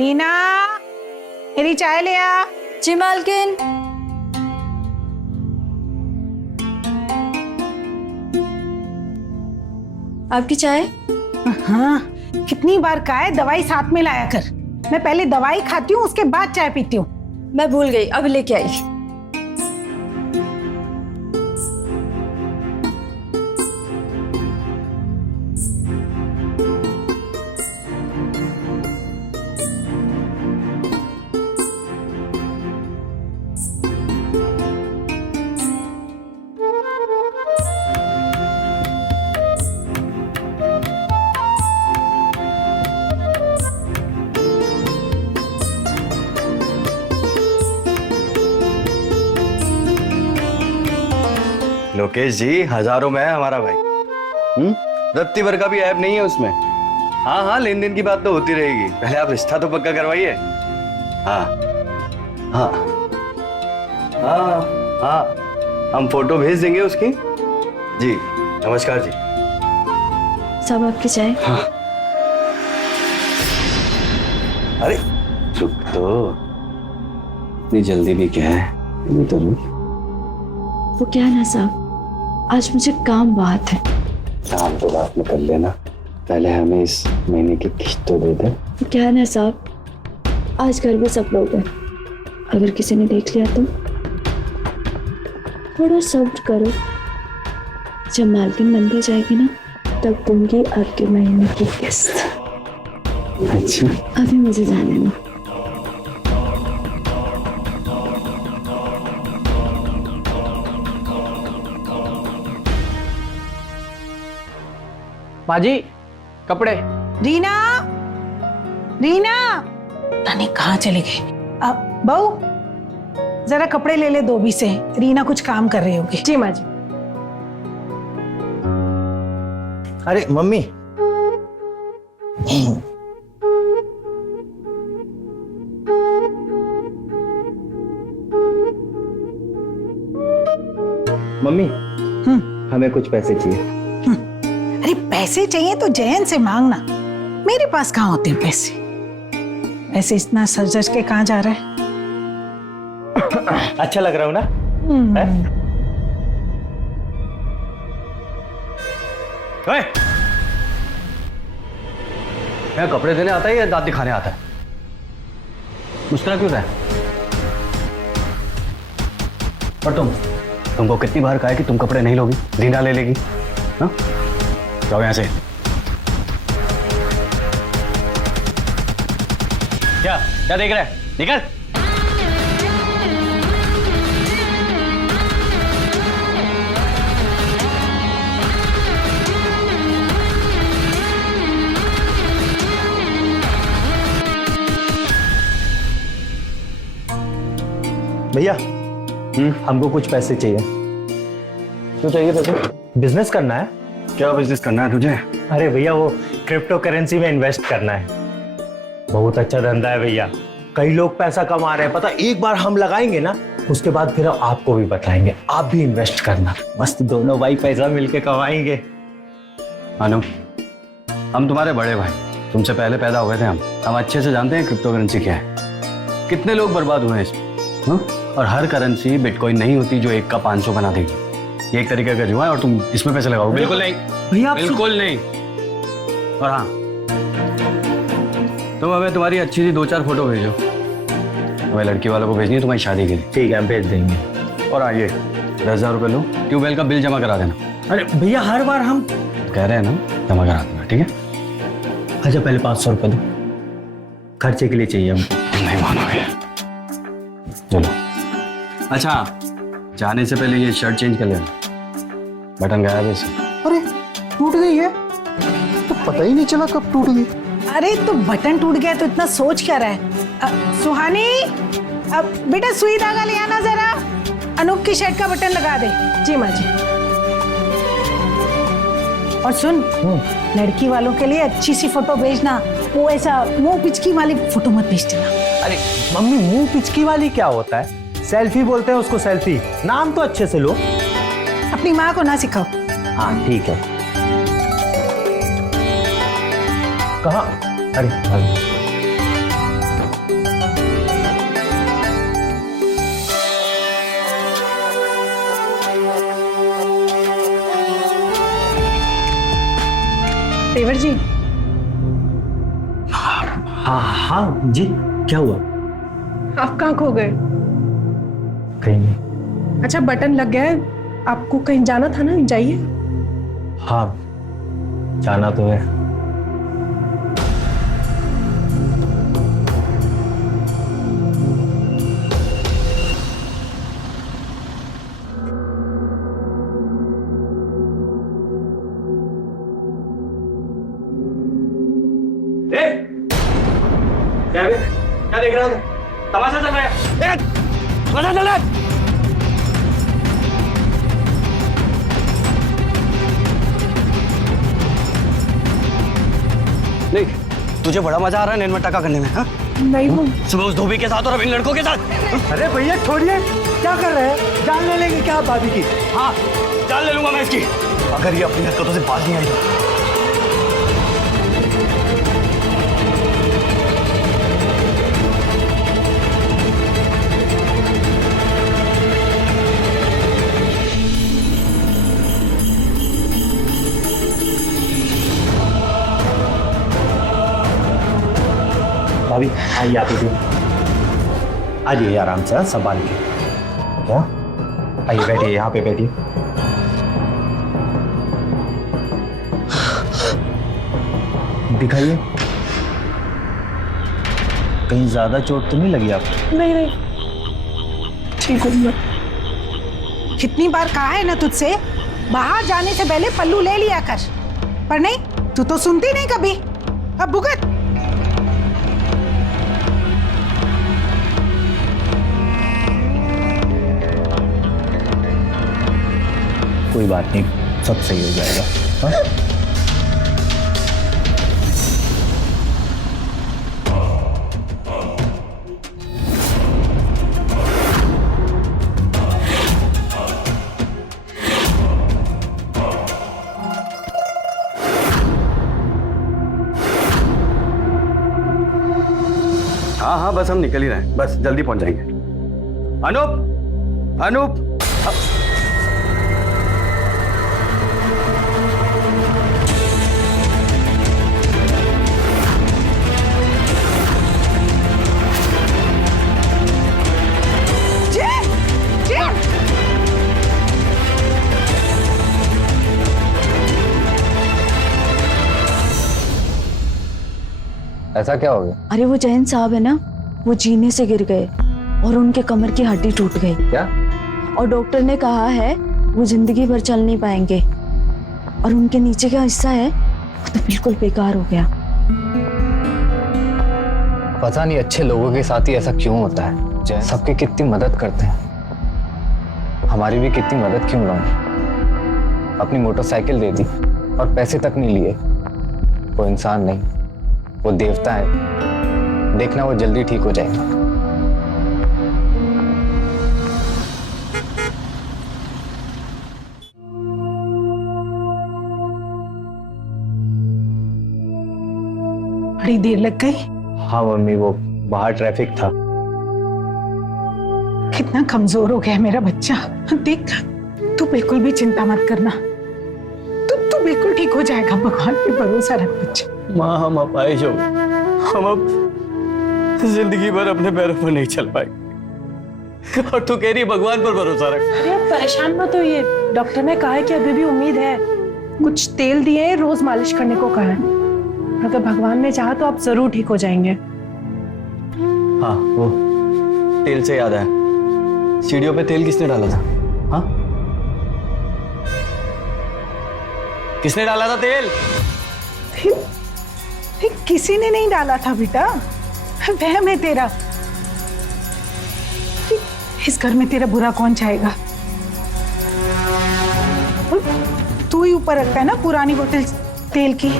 रीना, मेरी चाय ले आ। जी मालकिन। आपकी चाय? हाँ, कितनी बार कहा है दवाई साथ में लाया कर। मैं पहले दवाई खाती हूँ, उसके बाद चाय पीती हूँ। मैं भूल गई, अभी लेके आई। लोकेश जी, हजारों में है हमारा भाई। रत्ती भर का भी ऐप नहीं है उसमें। हाँ हाँ, लेन देन की बात तो होती रहेगी, पहले आप रिश्ता तो पक्का करवाइए। हाँ हाँ हाँ हाँ, हम फोटो भेज देंगे उसकी। जी नमस्कार जी। सब आपकी चाय? हाँ। अरे रुक तो, इतनी जल्दी भी क्या है, अभी तो रुक। वो क्या है ना साहब, आज मुझे काम बहुत है। काम तो बात में कर लेना, पहले हमें इस महीने की किस्त तो दे दे। वो क्या है ना साहब, आज घर में सब लोग हैं, अगर किसी ने देख लिया तो थोड़ा सब्र करो। जब मालकिन बन के जाएगी ना, तब दूंगी आपके महीने की किस्त। अच्छा, अभी मुझे जाने दो। माजी, कपड़े। रीना, रीना, पता नहीं कहाँ चले गए। अब बहू, जरा कपड़े ले ले धोबी से, रीना कुछ काम कर रही होगी। जी माँ जी। अरे मम्मी, मम्मी, हमें कुछ पैसे चाहिए। अरे पैसे चाहिए तो जयन से मांगना, मेरे पास कहाँ होते हैं पैसे। ऐसे इतना सज धज के कहाँ जा रहा है? अच्छा लग रहा हूँ ना? ओए, मैं कपड़े देने आता है या दांत दिखाने आता है? मुस्कुरा क्यों रहा है? और तुमको कितनी बार कहा है कि तुम कपड़े नहीं लोगी, रीना ले लेगी। हाँ, जाओ यहां से। क्या क्या देख रहा है, निकल। भैया, हमको कुछ पैसे चाहिए। क्यों चाहिए पैसे? बिजनेस करना है। क्या बिजनेस करना है तुझे? अरे भैया, वो क्रिप्टो करेंसी में इन्वेस्ट करना है। बहुत अच्छा धंधा है भैया, कई लोग पैसा कमा रहे हैं। पता, एक बार हम लगाएंगे ना, उसके बाद फिर आपको भी बताएंगे, आप भी इन्वेस्ट करना। मस्त दोनों भाई पैसा मिलके कमाएंगे। अनु, हम तुम्हारे बड़े भाई, तुमसे पहले पैदा हुए थे। हम अच्छे से जानते हैं क्रिप्टो करेंसी क्या है। कितने लोग बर्बाद हुए हैं इसमें। और हर करेंसी बिटकॉइन नहीं होती जो एक का 500 बना देगी। ये एक तरीके का जुआ है और तुम इसमें पैसे लगाओगे? बिल्कुल नहीं भैया, बिल्कुल नहीं। और हाँ, तुम हमें तुम्हारी अच्छी सी 2-4 फोटो भेजो, हमें लड़की वालों को भेजनी है तुम्हारी शादी के लिए। ठीक है, हम भेज देंगे। और आइए, 10,000 रुपये लो, ट्यूबवेल का बिल जमा करा देना। अरे भैया, हर बार हम कह रहे हैं ना, जमा करा देना, ठीक है? अच्छा, पहले 500 रुपये दो, खर्चे के लिए चाहिए हमको। नहीं मानोगे, चलो। अच्छा, जाने से पहले ये शर्ट चेंज कर लेना, बटन गायब है इसमें। अरे टूट गई है, तो पता ही नहीं चला कब टूट गई। अरे तो बटन टूट गया तो इतना सोच क्या रहा है? सुहानी, अब बेटा सुई धागा ले आना जरा, अनूप की शर्ट का बटन लगा दे। जी माँ जी। और सुन, लड़की वालों के लिए अच्छी सी फोटो भेजना, वो ऐसा मुंह पिचकी वाली फोटो मत भेज देना। अरे मम्मी, मुंह पिचकी वाली क्या होता है? सेल्फी बोलते हैं उसको, सेल्फी। नाम तो अच्छे से लो। अपनी माँ को ना सिखाओ। हाँ ठीक है। कहाँ? अरे जी। हाँ हाँ जी, क्या हुआ? आप कहाँ खो गए? कहीं नहीं। अच्छा, बटन लग गया है, आपको कहीं जाना था ना, जाइए। हाँ, जाना तो है। क्या देख रहा हूँ? तमाशा चल रहा है। तमाशा चल रहा है। नहीं, तुझे बड़ा मजा आ रहा है नैन मटका करने में? हाँ, नहीं वो सुबह उस धोबी के साथ और अब इन लड़कों के साथ। अरे भैया छोड़िए, क्या कर रहे हैं? जान ले लेंगे क्या आप भाभी की? हाँ, जान ले लूंगा मैं इसकी, अगर ये अपनी हरकतों से बाज नहीं आई तो। भाभी आइए, आप भी आइए आराम से, संभाल के। क्या? आइए बैठिए, यहाँ पे बैठिए। दिखाइए, कहीं ज्यादा चोट तो नहीं लगी आपको? नहीं नहीं, ठीक हूँ मैं। कितनी बार कहा है ना तुझसे, बाहर जाने से पहले पल्लू ले लिया कर, पर नहीं, तू तो सुनती नहीं कभी। अब भुगत। कोई बात नहीं, सब सही हो जाएगा। हाँ? हाँ हाँ, बस हम निकल ही रहे हैं, बस जल्दी पहुंच जाएंगे। अनूप, अनूप, ऐसा क्या हो गया? अरे वो जैन साहब है ना, वो जीने से गिर गए और उनके कमर की हड्डी टूट गई। क्या? और डॉक्टर ने कहा है वो जिंदगी भर चल नहीं पाएंगे, और उनके नीचे का हिस्सा है वो तो बिल्कुल बेकार हो गया। पता नहीं अच्छे लोगों के साथ ही ऐसा क्यों होता है। जैन सबकी कितनी मदद करते हैं, हमारी भी कितनी मदद क्यों ना हो। अपनी मोटरसाइकिल दे दी और पैसे तक नहीं लिए। वो इंसान नहीं, वो देवता है। देखना वो जल्दी ठीक हो जाएगा। बड़ी देर लग गई। हाँ मम्मी, वो बाहर ट्रैफिक था। कितना कमजोर हो गया है मेरा बच्चा। देख, तू बिल्कुल भी चिंता मत करना, तू बिल्कुल ठीक हो जाएगा। भगवान पे भरोसा रख बच्चा। माँ, हम अपाहिज हो, हम अब जिंदगी भर अपने पैरों पर नहीं चल पाए, और तू कह रही है भगवान पर भरोसा रख। अरे आप परेशान मत होइए, डॉक्टर ने कहा है कि अभी भी उम्मीद है। कुछ तेल दिए हैं, रोज मालिश करने को कहा है। अगर भगवान ने चाहा तो आप जरूर ठीक हो जाएंगे। हाँ, वो तेल से याद आया, सीढ़ियों पे तेल किसने डाला था? हाँ, किसने डाला था तेल? किसी ने नहीं डाला था बेटा, वहम है तेरा। इस घर में तेरा बुरा कौन चाहेगा? तू ही ऊपर रखता है ना पुरानी बोतल तेल की,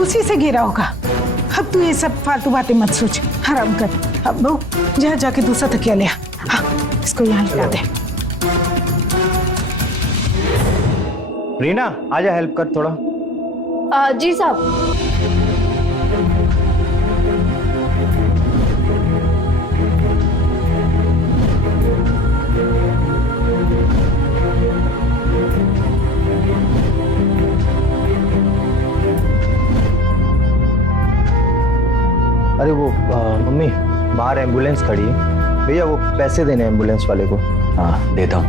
उसी से गिरा होगा। अब तू ये सब फालतू बातें मत सोच, आराम कर। अब बहू जा, जाके दूसरा तकिया ले आ। हाँ, इसको यहाँ लगा दे। रीना आजा, हेल्प कर थोड़ा। जी साहब। अरे वो मम्मी बाहर एम्बुलेंस खड़ी है भैया, वो पैसे देने एम्बुलेंस वाले को। हाँ देता हूँ,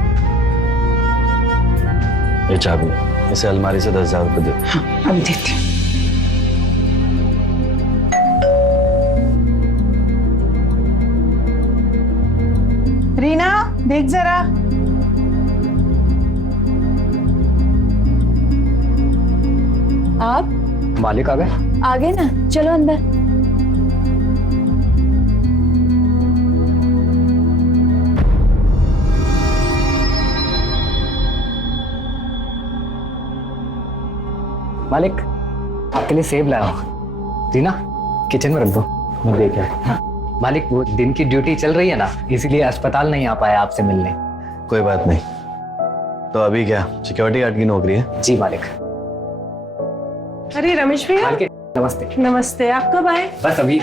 ये चाबी, इसे अलमारी से 10,000 रुपये दे। अब देती हूँ। रीना देख जरा। आप मालिक आ गए? आ गए ना, चलो अंदर। मालिक आपके लिए सेब लाया हूँ। रीना किचन में रख दो, मैं देख आया। मालिक वो दिन की ड्यूटी चल रही है ना, इसीलिए अस्पताल नहीं आ पाया आपसे मिलने। कोई बात नहीं, तो अभी क्या सिक्योरिटी गार्ड की नौकरी है? जी मालिक। अरे रमेश भैया, मालिक नमस्ते। नमस्ते। आप कब आए? बस अभी।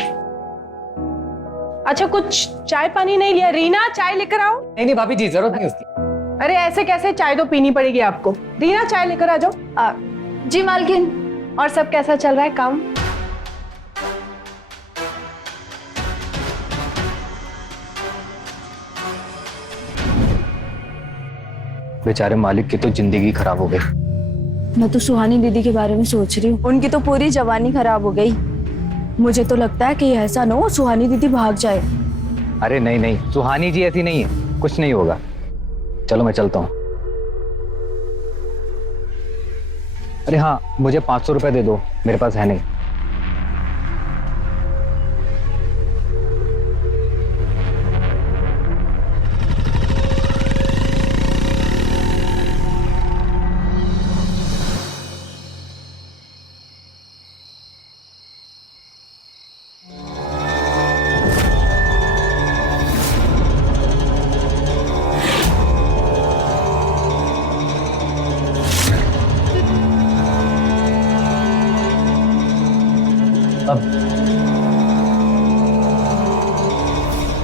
अच्छा, कुछ चाय पानी नहीं लिया? रीना चाय लेकर आओ। नहीं नहीं भाभी जी, जरूरत नहीं उसकी। अरे ऐसे कैसे, चाय तो पीनी पड़ेगी आपको। रीना चाय लेकर आ जाओ। जी मालकिन। और सब कैसा चल रहा है काम? बेचारे मालिक की तो जिंदगी खराब हो गई। मैं तो सुहानी दीदी के बारे में सोच रही हूँ, उनकी तो पूरी जवानी खराब हो गई। मुझे तो लगता है कि ऐसा ना हो सुहानी दीदी भाग जाए। अरे नहीं नहीं, सुहानी जी ऐसी नहीं है, कुछ नहीं होगा। चलो मैं चलता हूँ। अरे हाँ, मुझे 500 रुपए दे दो, मेरे पास है नहीं।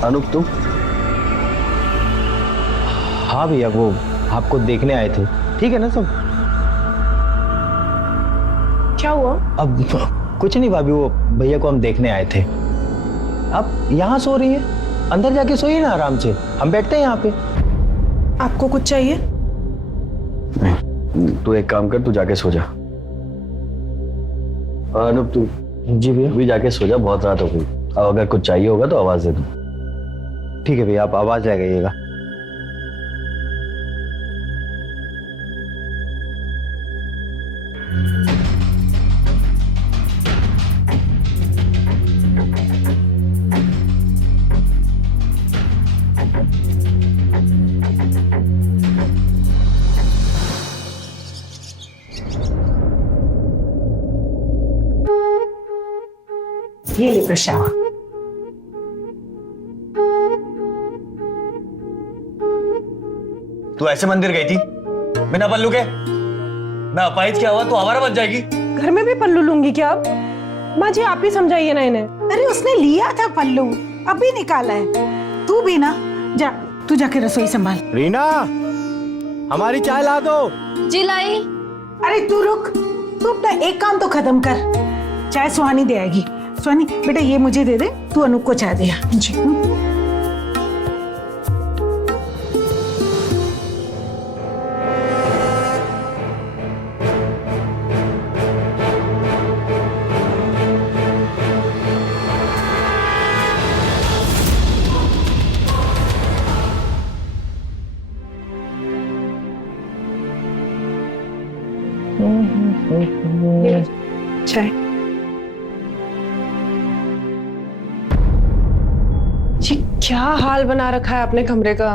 अनूप तुम? हाँ भैया, वो आपको देखने आए थे। ठीक है ना सब? क्या हुआ? अब कुछ नहीं भाभी, वो भैया को हम देखने आए थे। अब यहाँ सो रही है, अंदर जाके सोइए ना आराम से, हम बैठते हैं यहाँ पे। आपको कुछ चाहिए? नहीं, तू एक काम कर, तू जाके सो जा। अनूप तू जी भैया। भी जाके सो जा, बहुत रात हो गई। अब अगर कुछ चाहिए होगा तो आवाज दे दो। ठीक है भैया, आप आवाज लगाइएगा। ये ले प्रसाद। तू ऐसे मंदिर गई थी बिना पल्लू के? मैं अपाहिज क्या हुआ, तू आवारा बन जाएगी। घर में भी पल्लू लूंगी क्या अब? माँ जी आप ही समझाइए ना इन्हें। अरे उसने लिया था पल्लू, अभी निकाला है। तू भी ना जा, तू जाके रसोई संभाल। रीना, हमारी चाय ला दो। जी लाई। अरे तू रुक, तू अपना एक काम तो खत्म कर। चाय सुहानी दे आएगी। सुहानी बेटा ये मुझे दे दे, तू अनूप को चाय दे। जी चाय। ये क्या हाल बना रखा है अपने कमरे का?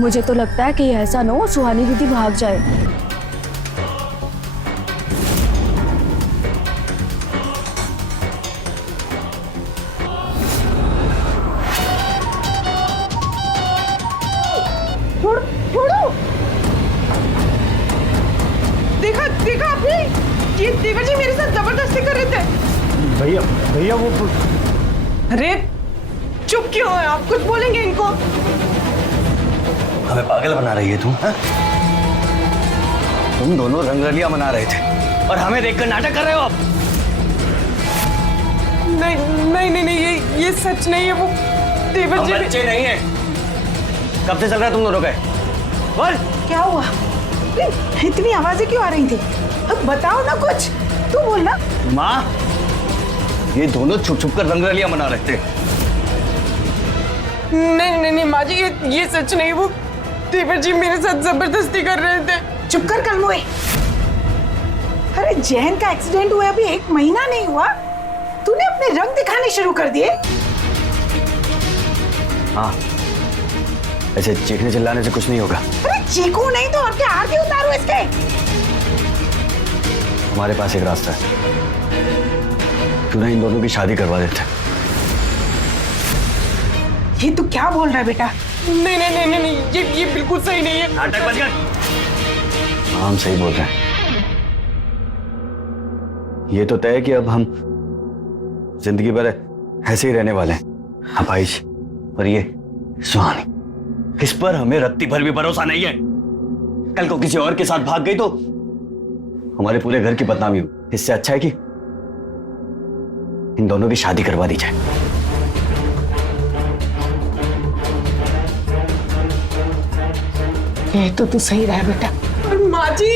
मुझे तो लगता है कि ऐसा ना हो सुहानी दीदी भाग जाए। देखा देखा आपने? ये देवर जी मेरे साथ जबरदस्ती कर रहे थे। भैया भैया वो अरे चुप क्यों है आप? कुछ बोलेंगे इनको? हमें पागल बना रही है तू, हाँ? तुम दोनों रंगरलिया मना रहे थे और हमें देखकर नाटक कर रहे हो आप। नहीं नहीं नहीं नहीं, ये सच नहीं है। वो देवर हम जी बच्चे नहीं है। कब से चल रहा है तुम दोनों का? बोल। क्या हुआ? इतनी आवाजें क्यों आ रही थी? अब बताओ ना कुछ, तू बोल ना। माँ, ये दोनों छुप छुप कर रंगरलिया मना रहे थे। नहीं नहीं नहीं माँ जी, ये सच नहीं। वो देवर जी मेरे साथ जबरदस्ती कर रहे थे। चुप कर कलमुए। अरे जैन का एक्सीडेंट हुआ अभी 1 महीना नहीं हुआ, तूने अपने रंग दिखाने शुरू कर दिए। हाँ, ऐसे चीखने चिल्लाने से कुछ नहीं होगा। अरे चीखू नहीं तो और क्या, आरती उतारू इसके। हमारे पास एक रास्ता है, क्यों ना इन दोनों की शादी करवा देते। ये तू क्या बोल रहा है बेटा? नहीं नहीं नहीं नहीं, ये बिल्कुल सही नहीं है। नाटक बंद कर। हाँ, हम सही बोल रहे हैं। ये तो तय है कि अब हम जिंदगी भर ऐसे ही रहने वाले हैं। अपाइश और ये सुहानी, इस पर हमें रत्ती भर भी भरोसा नहीं है। कल को किसी और के साथ भाग गई तो हमारे पूरे घर की बदनामी हो। इससे अच्छा है कि इन दोनों की शादी करवा दी जाए। ये तो तू सही रहा बेटा। और माँ जी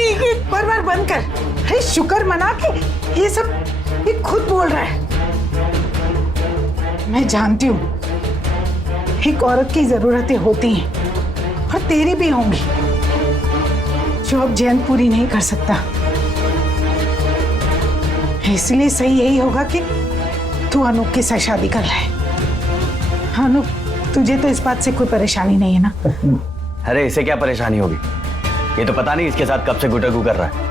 बार बंद कर। अरे शुक्र मना के ये सब ये खुद बोल रहा है। मैं जानती हूँ एक औरत की जरूरतें होती हैं और तेरी भी होंगी, जो अब जैन पूरी नहीं कर सकता। इसलिए सही यही होगा कि तू अनूप के साथ शादी कर ले। अनूप, तुझे तो इस बात से कोई परेशानी नहीं है ना? अरे इसे क्या परेशानी होगी? ये तो पता नहीं इसके साथ कब से गुटरगू कर रहा है।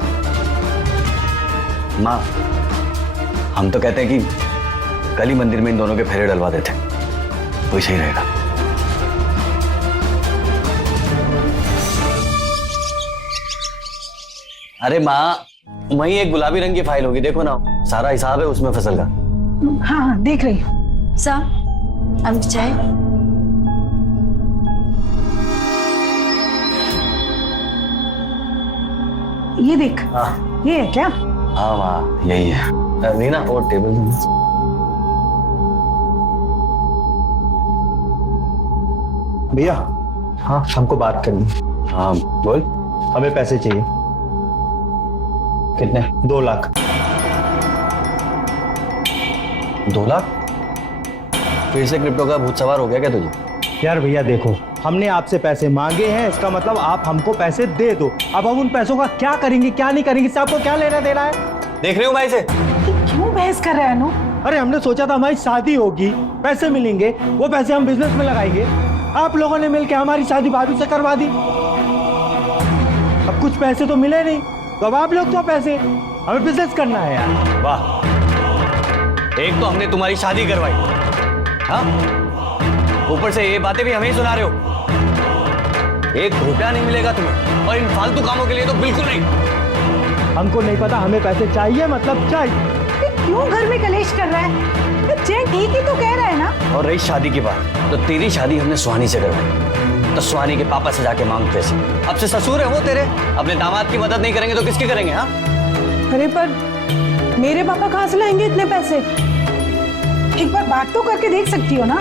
माँ, हम तो कहते हैं कि कल ही मंदिर में इन दोनों के फेरे डलवा देते, वही सही रहेगा। अरे माँ, वही एक गुलाबी रंग की फाइल होगी, देखो ना, सारा हिसाब है उसमें फसल का। हाँ हाँ देख रही हूँ। सा हम चाय। ये देख। हाँ ये है क्या? हाँ माँ, यही है। नीना, वो टेबल भैया। हाँ, हमको बात करनी। हाँ बोल। हमें पैसे चाहिए। कितने? 2 लाख। 2 लाख? फिर से क्रिप्टो का भूत सवार हो गया क्या तुझे? यार भैया देखो, हमने आपसे पैसे मांगे हैं, इसका मतलब आप हमको पैसे दे दो। अब हम उन पैसों का क्या करेंगे क्या नहीं करेंगे, इससे आपको क्या लेना देना है? देख रहे हो भाई से? क्यों बहस कर रहा है अनु? अरे हमने सोचा था हमारी शादी होगी, पैसे मिलेंगे, वो पैसे हम बिजनेस में लगाएंगे। आप लोगों ने मिलकर हमारी शादी भाभी से करवा दी। अब कुछ पैसे तो मिले नहीं, तो अब आप लोग तो पैसे, हमें बिजनेस करना है यार। वाह, एक तो हमने तुम्हारी शादी करवाई, हाँ, ऊपर से ये बातें भी हमें ही सुना रहे हो। 1 रुपया नहीं मिलेगा तुम्हें, और इन फालतू कामों के लिए तो बिल्कुल नहीं। हमको नहीं पता, हमें पैसे चाहिए मतलब चाहिए। क्यों घर में कलेश कर रहा है? जैन ठीक ही तो कह रहा है ना। और रही शादी की बात, तो तेरी शादी हमने सुहानी से करवाई, तो सुहानी के पापा से जाके मांग पैसे। अब से ससुर है वो तेरे, अपने दामाद की मदद नहीं करेंगे तो किसकी करेंगे? हाँ, अरे पर मेरे पापा कहाँ से लाएंगे इतने पैसे? एक बार बात तो करके देख सकती हो ना।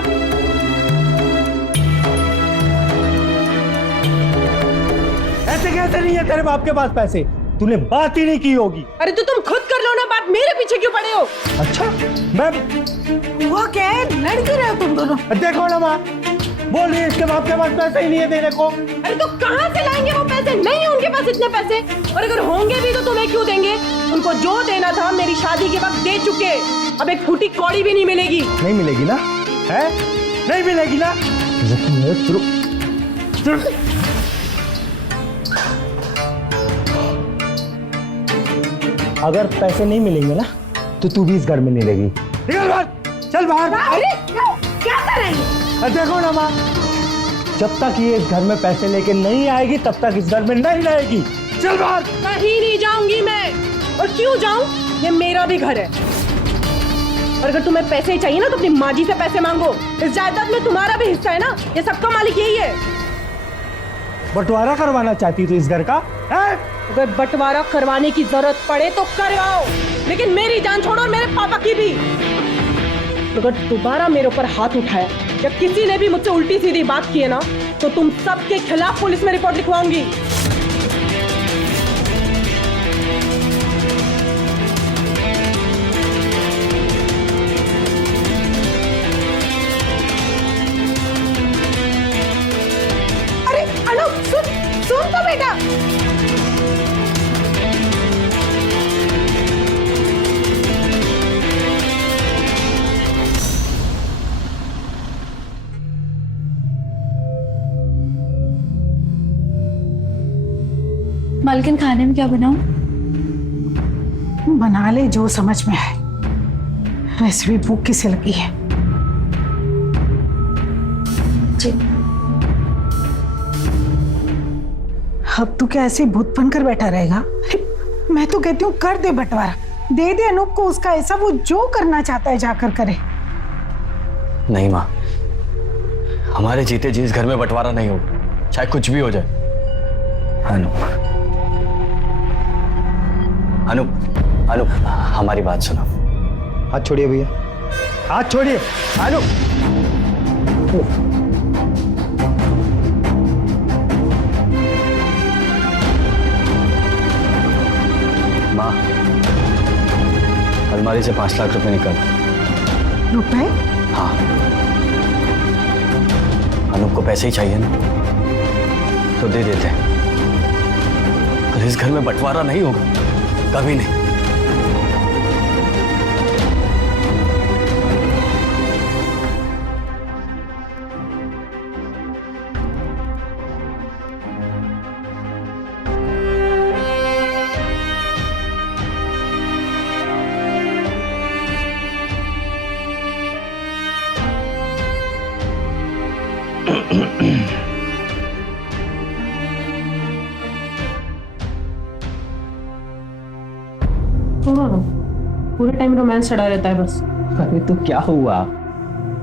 ऐसे कैसे नहीं है तेरे बाप के पास पैसे? तूने बात ही नहीं की होगी। अरे तो तुम खुद कर लो ना बात, मेरे पीछे क्यों पड़े हो? अच्छा, मैं हुआ क्या है, लड़ क्यों रहे हो तुम दोनों? देखो ना माँ, बोल रही है इसके बाप के पास पैसे ही नहीं है देने को। अरे तो कहाँ से लाएंगे वो पैसे? नहीं है उनके पास इतने पैसे, और अगर होंगे भी तो तुम्हें क्यों देंगे? उनको जो देना था मेरी शादी के वक्त दे चुके। अब एक फूटी कौड़ी भी नहीं मिलेगी। नहीं मिलेगी ना? है? नहीं मिलेगी ना? अगर पैसे नहीं मिलेंगे ना तो तू भी इस घर में नहीं रहेगी। निकल बाहर, चल बाहर। अरे क्या कर रही है? देखो ना माँ, जब तक ये इस घर में पैसे लेके नहीं आएगी तब तक इस घर में नहीं रहेगी। चल बाहर। कहीं नहीं जाऊंगी मैं, और क्यों जाऊं? ये मेरा भी घर है। और अगर तुम्हें पैसे ही चाहिए ना तो अपनी माँ जी से पैसे मांगो। इस जायदाद में तुम्हारा भी हिस्सा है ना, ये सबका मालिक यही है। बंटवारा करवाना चाहती तो इस घर का है? अगर बंटवारा करवाने की जरूरत पड़े तो करवाओ, लेकिन मेरी जान छोड़ो और मेरे पापा की भी। अगर दोबारा मेरे ऊपर हाथ उठाया या किसी ने भी मुझसे उल्टी सीधी बात की है ना तो तुम सबके खिलाफ पुलिस में रिपोर्ट लिखवाऊंगी। अरे अनूप, सुन तो बेटा। मालकिन खाने में क्या बनाऊं? बना ले जो समझ में आए, वैसे भी भूख किसे लगी है। जी। अब तू क्या ऐसे भूत बनकर बैठा रहेगा? मैं तो कहती हूँ कर दे बंटवारा, दे दे अनूप को उसका हिस्सा, वो जो करना चाहता है जाकर करे। नहीं माँ, हमारे जीते जी इस घर में बंटवारा नहीं होगा, चाहे कुछ भी हो जाए। अनूप अनूप अनूप, हमारी बात सुनो। हाथ छोड़िए भैया, हाथ छोड़िए। अनु, माँ, अलमारी से 5 लाख रुपए निकाल। रुपए? हाँ, अनूप को पैसे ही चाहिए ना, तो दे देते हैं। पर इस घर में बंटवारा नहीं होगा, कभी नहीं। पूरे टाइम रोमांस चढ़ा रहता है बस। अरे तो क्या हुआ,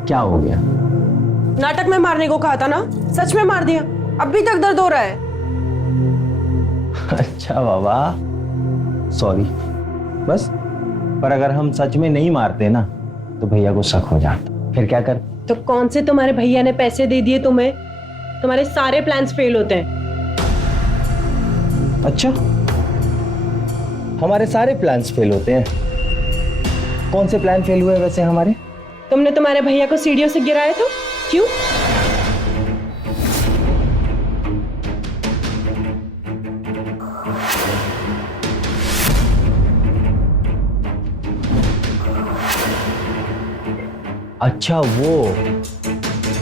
क्या हो गया? नाटक में मारने को कहा था ना, सच में मार दिया। अभी तक दर्द हो रहा है। अच्छा बाबा, सॉरी। बस, पर अगर हम सच में नहीं मारते ना तो भैया को शक हो जाता, फिर क्या कर? तो कौन से तुम्हारे भैया ने पैसे दे दिए तुम्हें? तुम्हारे सारे प्लान्स फेल होते हैं। अच्छा, हमारे सारे प्लान्स फेल होते हैं? कौन से प्लान फेल हुए वैसे हमारे? तुमने तुम्हारे भैया को सीढ़ियों से गिराया था, क्यों? अच्छा वो,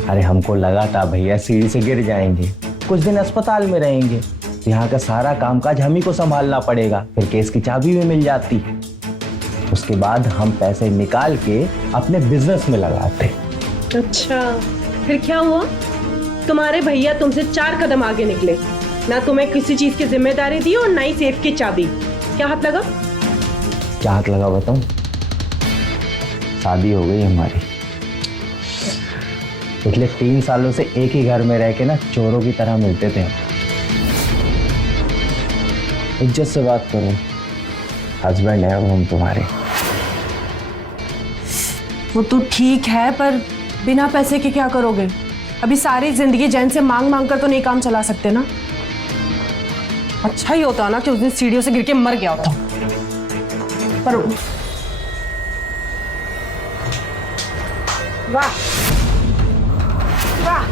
अरे हमको लगा था भैया सीढ़ी से गिर जाएंगे, कुछ दिन अस्पताल में रहेंगे, यहाँ का सारा कामकाज हम ही को संभालना पड़ेगा, फिर केस की चाबी भी मिल जाती, उसके बाद हम पैसे निकाल के अपने बिजनेस में लगाते। अच्छा, फिर क्या हुआ? तुम्हारे भैया तुमसे 4 कदम आगे निकले, ना तुम्हें किसी चीज की जिम्मेदारी दी और ना ही सेफ की चाबी। क्या हाथ लगा? क्या हाथ लगा बताऊं? शादी हो गई हमारी। पिछले 3 सालों से एक ही घर में रह के ना चोरों की तरह मिलते थे। इज्जत से बात करो, हस्बैंड है हम तुम्हारे। वो तो ठीक है, पर बिना पैसे के क्या करोगे? अभी सारी जिंदगी जैन से मांग मांग कर तो नहीं काम चला सकते ना। अच्छा ही होता ना कि उस दिन सीढ़ियों से गिर के मर गया होता। पर वाह वाह,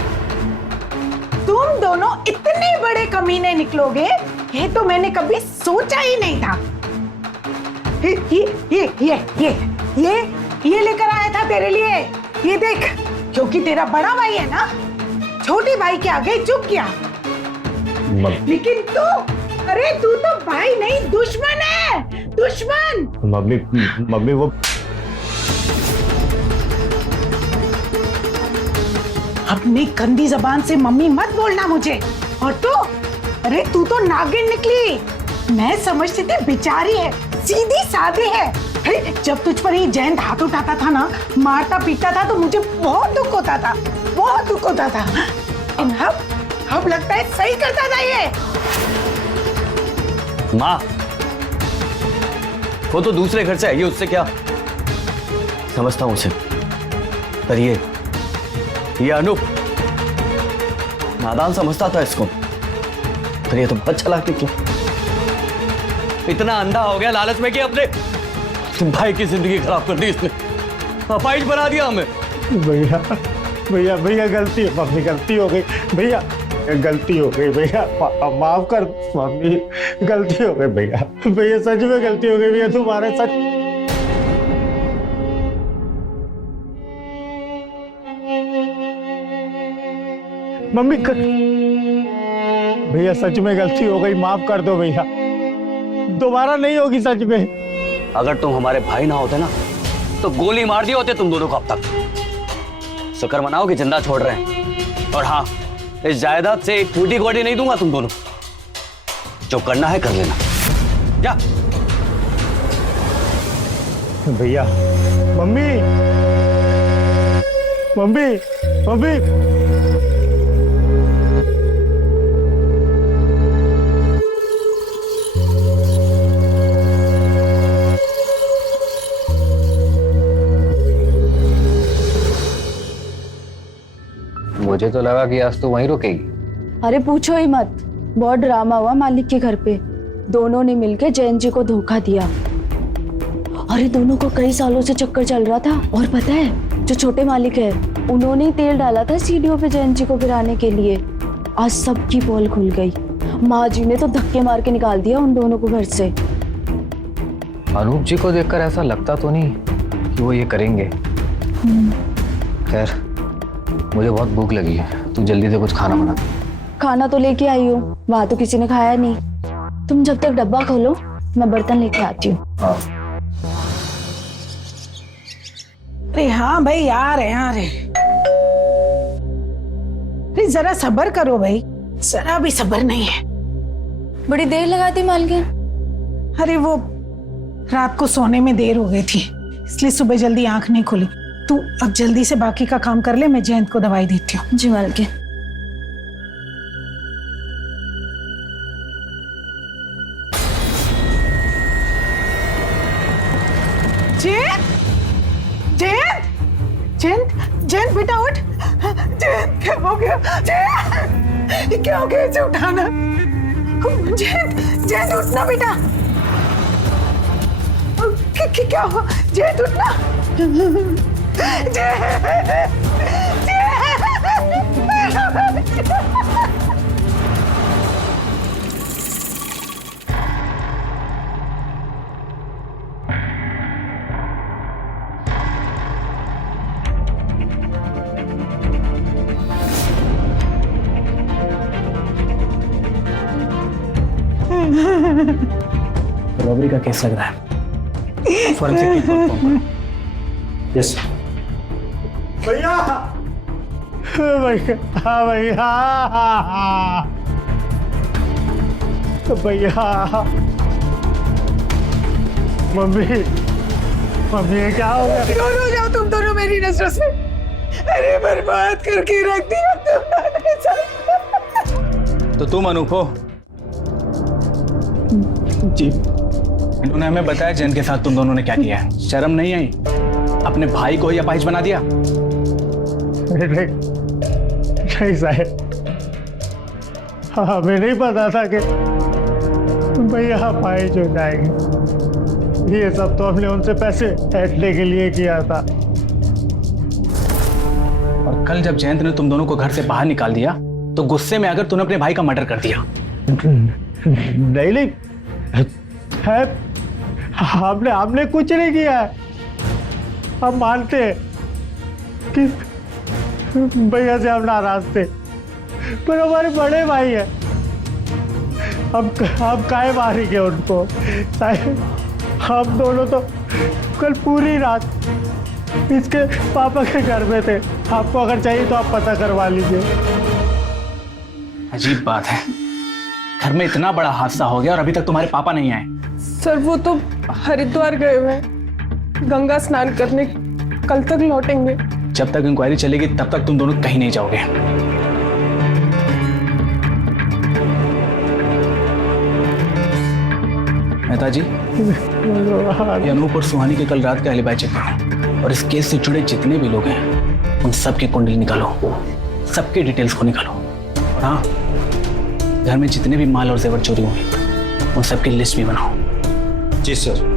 तुम दोनों इतने बड़े कमीने निकलोगे, ये तो मैंने कभी सोचा ही नहीं था। ये लेकर आया था तेरे लिए, ये देख, क्योंकि तेरा बड़ा भाई है ना, छोटे भाई के आगे झुक गया। लेकिन तू, अरे तू तो भाई नहीं दुश्मन है, दुश्मन। मम्मी वो अपनी गंदी जबान से मम्मी मत बोलना मुझे। और तू, अरे तू तो नागिन निकली। मैं समझती थी बेचारी है, सीधी सादी है। अरे जब तुझ पर ये जयंत हाथ उठाता था ना, मारता पीटता था, तो मुझे बहुत दुख होता था, बहुत दुख होता था। अब लगता है सही करता था ये। माँ, वो तो दूसरे घर से आई है, उससे क्या? समझता हूं उसे, पर ये अनूप नादान समझता था इसको, पर ये तो बहुत चालाक निकला। इतना अंधा हो गया लालच में कि अपने भाई की जिंदगी खराब कर दी इसने, अपाहिज बना दिया हमें। भैया भैया भैया गलती, मम्मी गलती हो गई भैया, गलती हो गई भैया, माफ कर मम्मी, गलती हो गई भैया, भैया सच में गलती हो गई भैया, तुम्हारे सच। मम्मी भैया सच में गलती हो गई, माफ कर दो भैया, दोबारा नहीं होगी सच में। अगर तुम हमारे भाई ना होते ना, तो गोली मार दिए होते तुम दोनों को अब तक। शुक्र मनाओ कि जिंदा छोड़ रहे हैं। और हाँ, इस जायदाद से एक फूटी गोटी नहीं दूंगा तुम दोनों। जो करना है कर लेना, जा। भैया मम्मी मम्मी मम्मी मुझे तो लगा कि आज तो वहीं रुकेगी। अरे पूछो ही मत, बहुत ड्रामा हुआ मालिक के घर पे। दोनों ने मिलकर जयंत जी को धोखा दिया। अरे दोनों को कई सालों से चक्कर चल रहा था। और पता है, जो छोटे मालिक है, उन्होंने ही तेल डाला था सीढ़ियों पे जयंत जी को गिराने के लिए। आज सबकी पोल खुल गई। माँ जी ने तो धक्के मार के निकाल दिया उन दोनों को घर से। अनूप जी को देखकर ऐसा लगता तो नहीं कि वो ये करेंगे। खैर, मुझे बहुत भूख लगी है, तू जल्दी से कुछ खाना बना। खाना तो लेके आई हूँ, वहां तो किसी ने खाया नहीं। तुम जब तक डब्बा खोलो, मैं बर्तन लेके आती हूँ। हाँ। अरे हाँ भाई, आ रहे। अरे जरा सब्र करो भाई, जरा भी सब्र नहीं है। बड़ी देर लगाती मालकिन। अरे वो रात को सोने में देर हो गई थी, इसलिए सुबह जल्दी आंख नहीं खुली। तू अब जल्दी से बाकी का काम कर ले, मैं जयंत को दवाई देती हूँ। जी मालकिन। जयंत बेटा उठ। जयंत क्या हो गया? जयंत क्या हो गया? इसे उठाना। जयंत उठना बेटा। क्या हुआ? जयंत उठना। रॉबरी का केस लग रहा है। फॉरेंसिक टीम को फोन करो। यस भैया भैया, हाँ भैया, भैया मम्मी ये क्या हो गया? दूर हो जाओ तुम दोनों मेरी नजरों से। अरे बर्बाद करके रख दिया तुमने सब। तो तुम अनूप हो? जी। इन्होंने हमें बताया जैन के साथ तुम दोनों ने क्या किया है। शर्म नहीं आई? अपने भाई को ही अपाहिज बना दिया। नहीं साहब, हमें नहीं पता था कि भैया अपाहिज हो जाएंगे। ये सब तो हमने उनसे पैसे ऐंठने के लिए किया था। और कल जब जयंत ने तुम दोनों को घर से बाहर निकाल दिया, तो गुस्से में आकर तूने अपने भाई का मर्डर कर दिया। नहीं है, हमने कुछ नहीं किया है। हम मानते हैं कि भैया से हम नाराज थे, पर हमारे बड़े भाई है। हम काहे मारेंगे उनको? हम दोनों तो कल पूरी रात इसके पापा के घर में थे। आपको अगर चाहिए तो आप पता करवा लीजिए। अजीब बात है। घर में इतना बड़ा हादसा हो गया और अभी तक तुम्हारे पापा नहीं आए। सर वो तो हरिद्वार गए हुए हैं गंगा स्नान करने, कल तक लौटेंगे। जब तक इंक्वायरी चलेगी तब तक तुम दोनों कहीं नहीं जाओगे। मेहता जी, ये अनूप और सुहानी के कल रात का एलिबाई चेक करो और इस केस से जुड़े जितने भी लोग हैं उन सबके कुंडली निकालो, सबके डिटेल्स को निकालो। और हाँ, घर में जितने भी माल और जेवर चोरी हुए उन सबकी लिस्ट भी बनाओ। जी सर।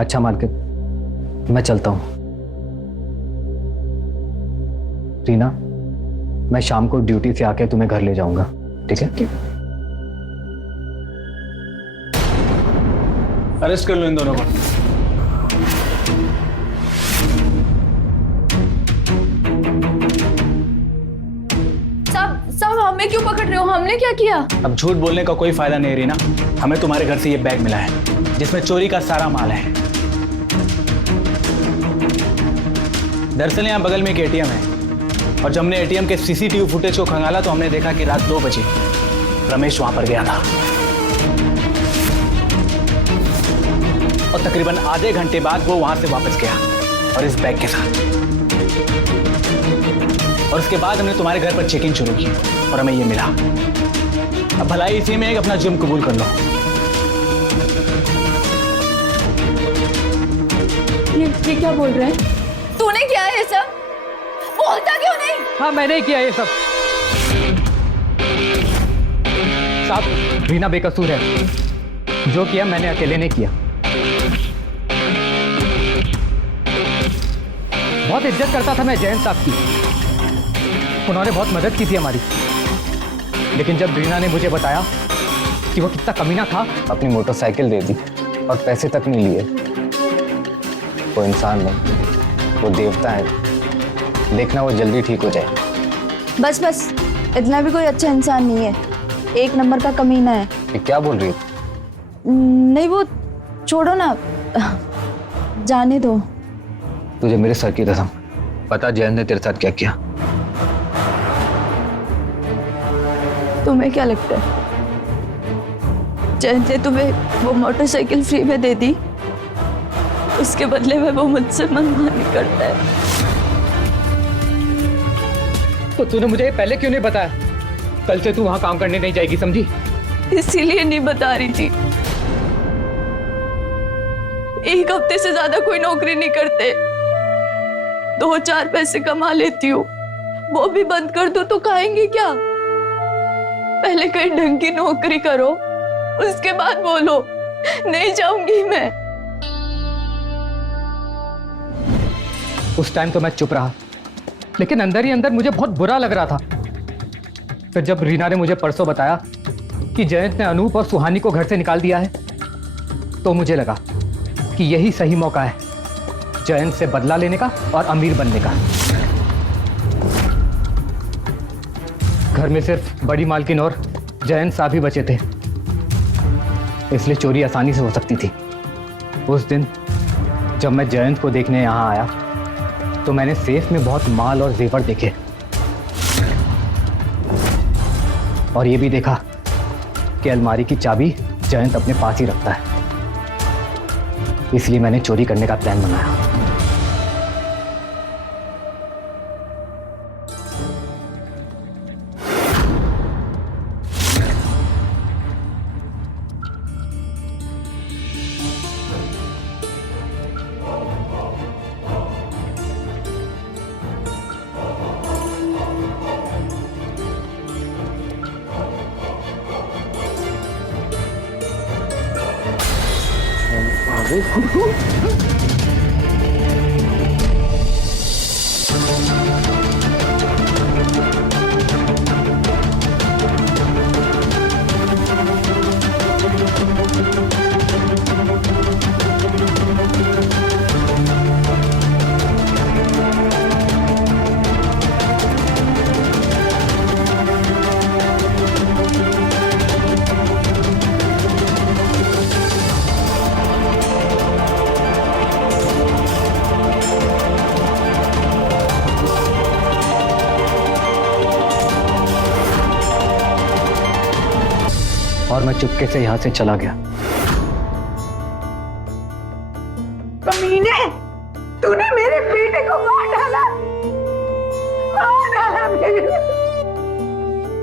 अच्छा मार्केट, मैं चलता हूँ। रीना, मैं शाम को ड्यूटी से आके तुम्हें घर ले जाऊंगा, ठीक है? अरेस्ट कर लो इन दोनों को। सब हमें क्यों पकड़ रहे हो? हमने क्या किया? अब झूठ बोलने का कोई फायदा नहीं रीना। हमें तुम्हारे घर से ये बैग मिला है जिसमें चोरी का सारा माल है। दरअसल यहाँ बगल में एक एटीएम है और जब हमने एटीएम के सीसीटीवी फुटेज को खंगाला तो हमने देखा कि रात 2 बजे रमेश वहां पर गया था और तकरीबन आधे घंटे बाद वो वहां से वापस गया और इस बैग के साथ। और उसके बाद हमने तुम्हारे घर पर चेकिंग शुरू की और हमें ये मिला। अब भलाई इसी में एक अपना जुर्म कबूल कर लो। ये क्या बोल रहे हैं? तूने किया है ये सब? बोलता क्यों नहीं? हाँ, मैंने ही किया ये सब। साहब, रीना बेकसूर है। जो किया मैंने अकेले ने किया। बहुत इज्जत करता था मैं जयंत साहब की, उन्होंने बहुत मदद की थी हमारी। लेकिन जब रीना ने मुझे बताया कि वो कितना कमीना था, अपनी मोटरसाइकिल दे दी और पैसे तक नहीं लिए। वो इंसान नहीं, वो देवता है। देखना वो जल्दी ठीक हो जाए। बस बस, इतना भी कोई अच्छा इंसान नहीं है, 1 नंबर का कमीना है। ये क्या बोल रही है? नहीं वो छोड़ो ना, जाने दो। तुझे मेरे सर की कसम पता जयंत ने तेरे साथ क्या किया? तुम्हें क्या लगता है जयंत ने तुम्हें वो मोटरसाइकिल फ्री में दे दी? उसके बदले में वो मुझसे मनमानी करता है। तो तूने मुझे पहले क्यों नहीं बताया? कल से तू वहां काम करने नहीं जाएगी, समझी? इसीलिए नहीं बता रही थी। 1 हफ्ते से ज्यादा कोई नौकरी नहीं करते, 2-4 पैसे कमा लेती हूँ, वो भी बंद कर दो तो खाएंगे क्या? पहले कहीं ढंग की नौकरी करो, उसके बाद बोलो नहीं जाऊंगी मैं। उस टाइम तो मैं चुप रहा, लेकिन अंदर ही अंदर मुझे बहुत बुरा लग रहा था। फिर जब रीना ने मुझे परसों बताया कि जयंत ने अनूप और सुहानी को घर से निकाल दिया है, तो मुझे लगा कि यही सही मौका है जयंत से बदला लेने का और अमीर बनने का। घर में सिर्फ बड़ी मालकिन और जयंत साहब ही बचे थे, इसलिए चोरी आसानी से हो सकती थी। उस दिन जब मैं जयंत को देखने यहां आया तो मैंने सेफ में बहुत माल और जेवर देखे और ये भी देखा कि अलमारी की चाबी जयंत अपने पास ही रखता है। इसलिए मैंने चोरी करने का प्लान बनाया। मैं चुपके से यहाँ से चला गया। कमीने, तूने मेरे बेटे को मार डाला, मार डाला मेरे।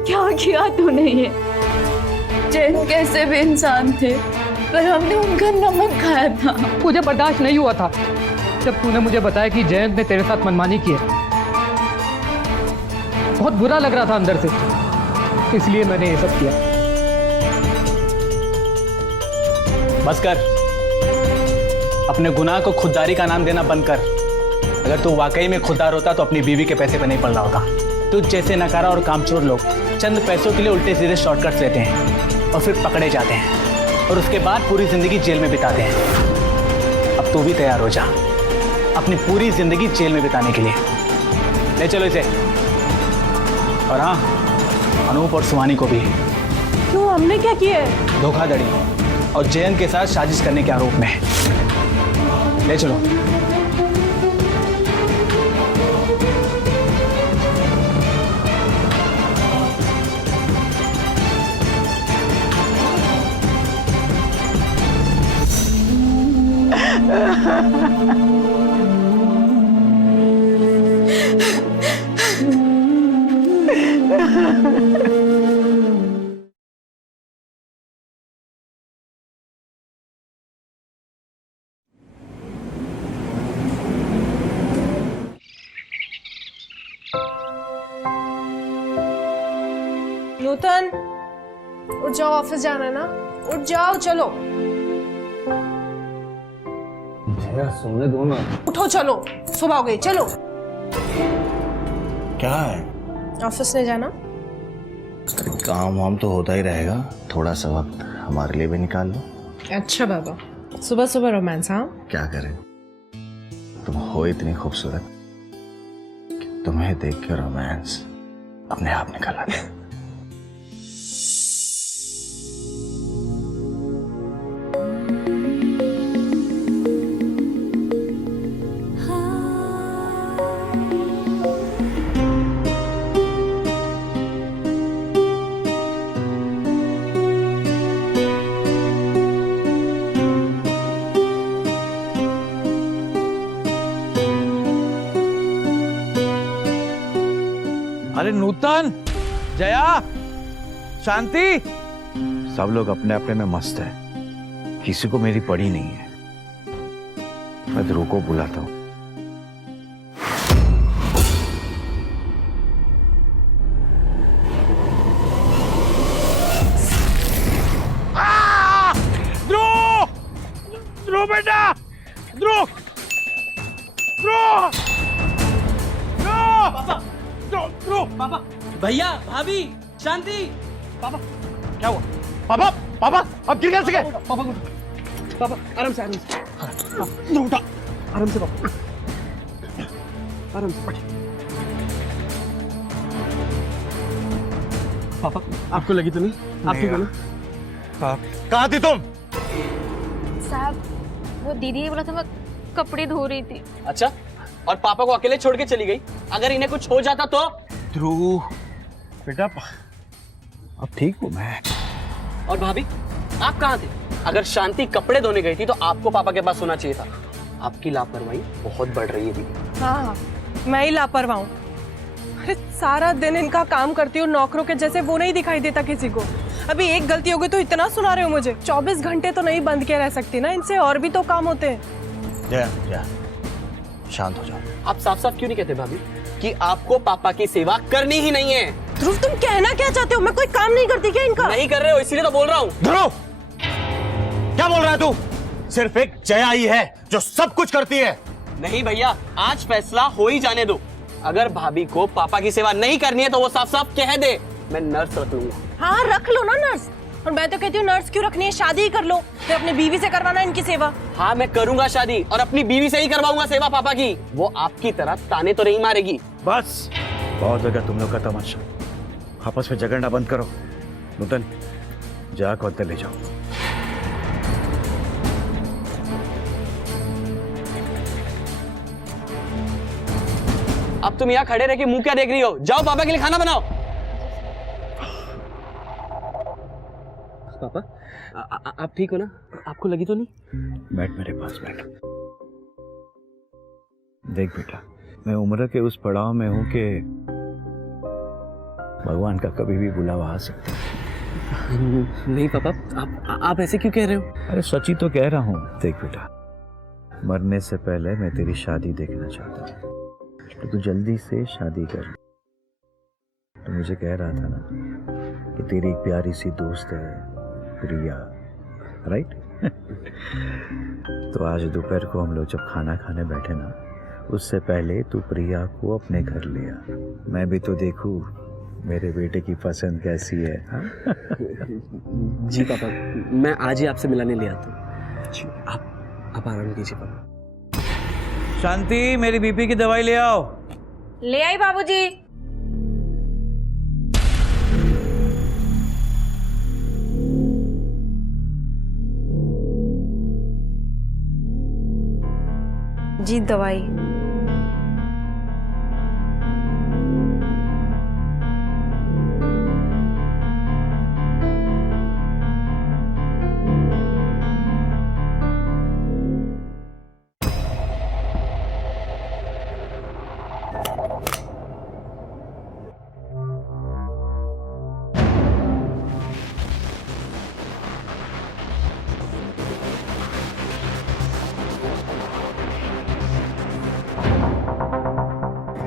क्या किया तूने ये? जैन कैसे भी इंसान थे, पर हमने उनका नमक खाया था। मुझे बर्दाश्त नहीं हुआ था जब तूने मुझे बताया कि जयंत ने तेरे साथ मनमानी की है। बहुत बुरा लग रहा था अंदर से, इसलिए मैंने ये सब किया। बस कर, अपने गुनाह को खुददारी का नाम देना बंद कर। अगर तू वाकई में खुददार होता तो अपनी बीवी के पैसे पे नहीं पड़ रहा होता। तुझ जैसे नकारा और कामचोर लोग चंद पैसों के लिए उल्टे सीधे शॉर्टकट्स लेते हैं और फिर पकड़े जाते हैं और उसके बाद पूरी जिंदगी जेल में बिताते हैं। अब तू भी तैयार हो जा अपनी पूरी जिंदगी जेल में बिताने के लिए। ले चलो इसे। और हाँ, अनूप और सुहानी को भी। क्यों, हमने क्या किया है? धोखाधड़ी और जयंत के साथ साजिश करने के आरोप में। ले चलो। नूतन, उठ जाओ, ऑफिस जाना है ना, उठ जाओ, चलो। सोने दो ना। उठो, चलो, सुबह हो गई, चलो। क्या है? ऑफिस नहीं जाना? काम वाम तो होता ही रहेगा, थोड़ा सा वक्त हमारे लिए भी निकाल लो। अच्छा बाबा, सुबह सुबह रोमांस? हाँ, क्या करें, तुम हो इतनी खूबसूरत कि तुम्हें देख के रोमांस अपने आप निकल आता है। अरे नूतन, जया, शांति, सब लोग अपने अपने में मस्त है, किसी को मेरी पड़ी नहीं है। मैं ध्रुव को बुलाता हूँ। ध्रुव, ध्रुव बेटा, ध्रुव, ध्रुव, ध्रुव, ध्रुव, पापा, भैया, भाभी, शांति। पापा, क्या हुआ? पापा, पापा, अब गिर कैसे गए? पापा, पापा, आराम से, आराम से। उठा, आराम से पापा, आराम से। पापा, आपको लगी तो नहीं? आप ठीक हो ना? कहाँ थी तुम? साहब, वो दीदी ने बोला था मैं कपड़े धो रही थी। अच्छा, और पापा को अकेले छोड़ के चली गई? अगर इन्हें कुछ हो जाता तो? ध्रुव बेटा, अब ठीक हूँ मैं। और भाभी, आप कहाँ थे? अगर शांति कपड़े धोने गई थी तो आपको पापा के पास होना चाहिए था। आपकी लापरवाही बहुत बढ़ रही है दीदी। हाँ, मैं ही लापरवाह हूँ। अरे सारा दिन इनका काम करती हूँ नौकरों के जैसे, वो नहीं दिखाई देता किसी को। अभी एक गलती हो गई तो इतना सुना रहे हो मुझे। 24 घंटे तो नहीं बंद किया रह सकती ना, इनसे और भी तो काम होते हैं। जया, शांत हो जाओ। आप साफ साफ क्यों नहीं कहते भाभी कि आपको पापा की सेवा करनी ही नहीं है? ध्रुव, तुम कहना क्या चाहते हो? मैं कोई काम नहीं करती क्या इनका? नहीं कर रहे हो, इसीलिए तो बोल रहा हूँ। ध्रुव, क्या बोल रहा है तू? सिर्फ एक जया ही है जो सब कुछ करती है। नहीं भैया, आज फैसला हो ही जाने दो। अगर भाभी को पापा की सेवा नहीं करनी है तो वो साफ साफ कह दे, मैं नर्स रख लूंगा। हाँ, रख लो ना नर्स। और मैं तो कहती हूँ नर्स क्यों रखनी है, शादी ही कर लो, फिर अपनी बीवी से करवाना इनकी सेवा। हाँ, मैं करूंगा शादी और अपनी बीवी से ही करवाऊंगा सेवा पापा की। वो आपकी तरह ताने तो नहीं मारेगी। बस बहुत हो गया तुम लोग का तमाशा, आपस में झगड़ना बंद करो। नूतन, जया को अंदर ले जाओ। अब तुम यहाँ खड़े रह के मुंह क्या देख रही हो? जाओ पापा के लिए खाना बनाओ। पापा आप ठीक हो ना? आपको लगी तो नहीं? बैठ मेरे पास बैठ। देख बेटा, मैं उम्र के उस पड़ाव में हूं कि भगवान का कभी भी बुलावा आ सकता है। नहीं पापा, आप ऐसे क्यों कह रहे हो? अरे सच ही तो कह रहा हूं। देख बेटा, मरने से पहले मैं तेरी शादी देखना चाहता हूँ, तो तू जल्दी से शादी कर। तो मुझे कह रहा था ना कि तेरी एक प्यारी सी दोस्त है प्रिया, राइट? तो आज दोपहर को हम लोग जब खाना खाने बैठे ना, उससे पहले तू प्रिया को अपने घर ले आ। मैं भी तो देखूं मेरे बेटे की पसंद कैसी है। हाँ? जी पापा, मैं आज ही आपसे मिलाने ले आता हूँ। आप आराम कीजिए पापा। शांति, मेरी बीपी की दवाई ले आओ। ले आई बाबूजी। जी दवाई।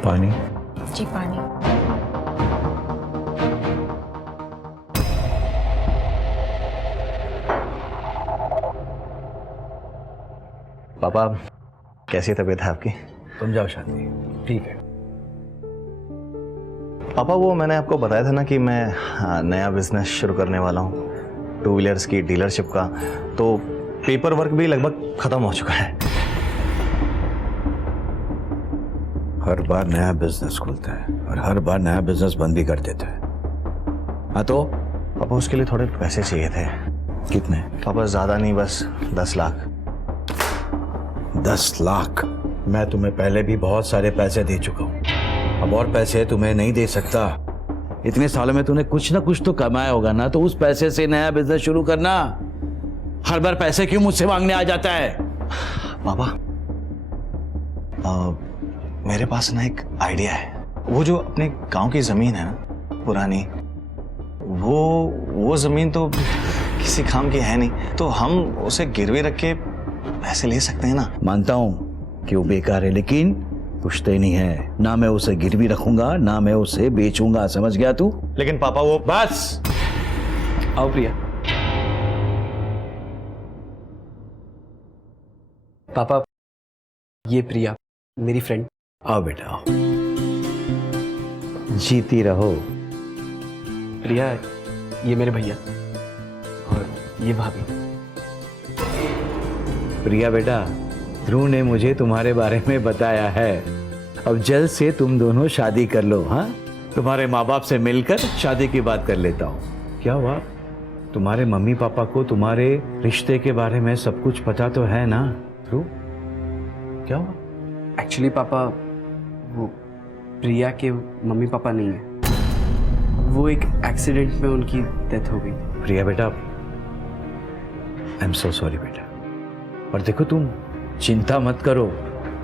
पानी। जी पानी। पापा, कैसी तबीयत है आपकी? तुम जाओ शांति, ठीक है। पापा, वो मैंने आपको बताया था ना कि मैं नया बिजनेस शुरू करने वाला हूँ, 2 व्हीलर्स की डीलरशिप का। तो पेपर वर्क भी लगभग खत्म हो चुका है। हर बार नया बिजनेस खुलता है और हर बार नया बिजनेस बंद भी कर देता है। हाँ तो पापा, उसके लिए थोड़े पैसे चाहिए थे। कितने? पापा ज्यादा नहीं, बस 10 लाख। 10 लाख? मैं तुम्हें पहले भी बहुत सारे पैसे दे चुका हूँ, अब और पैसे तुम्हें नहीं दे सकता। इतने सालों में तूने कुछ ना कुछ तो कमाया होगा ना, तो उस पैसे से नया बिजनेस शुरू करना। हर बार पैसे क्यों मुझसे मांगने आ जाता है? पापा, मेरे पास ना एक आइडिया है। वो जो अपने गांव की जमीन है ना पुरानी, वो जमीन तो किसी काम की है नहीं, तो हम उसे गिरवी रख के पैसे ले सकते हैं ना। मानता हूं कि वो बेकार है, लेकिन पुश्ते नहीं है। ना मैं उसे गिरवी रखूंगा, ना मैं उसे बेचूंगा, समझ गया तू? लेकिन पापा वो बस। आओ प्रिया। पापा, ये प्रिया मेरी फ्रेंड। आओ बेटा आओ, जीती रहो। प्रिया, ये मेरे भैया और ये भाभी। प्रिया बेटा, ध्रुव ने मुझे तुम्हारे बारे में बताया है। अब जल्द से तुम दोनों शादी कर लो। हाँ, तुम्हारे माँ बाप से मिलकर शादी की बात कर लेता हूँ। क्या हुआ? तुम्हारे मम्मी पापा को तुम्हारे रिश्ते के बारे में सब कुछ पता तो है ना ध्रुव? क्या हुआ? एक्चुअली पापा, वो प्रिया के मम्मी पापा नहीं है, वो एक एक्सीडेंट में उनकी डेथ हो गई। प्रिया बेटा, आई एम सो सॉरी बेटा। और देखो, तुम चिंता मत करो,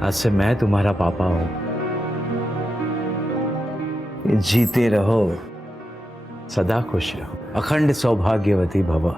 आज से मैं तुम्हारा पापा हूं। जीते रहो, सदा खुश रहो, अखंड सौभाग्यवती भव।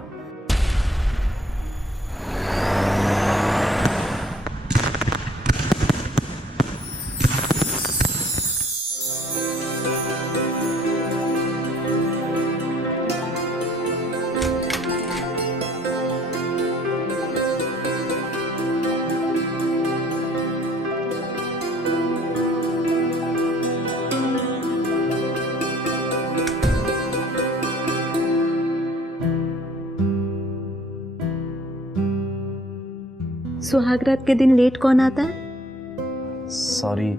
सुहागरात के दिन लेट कौन आता है? सॉरी,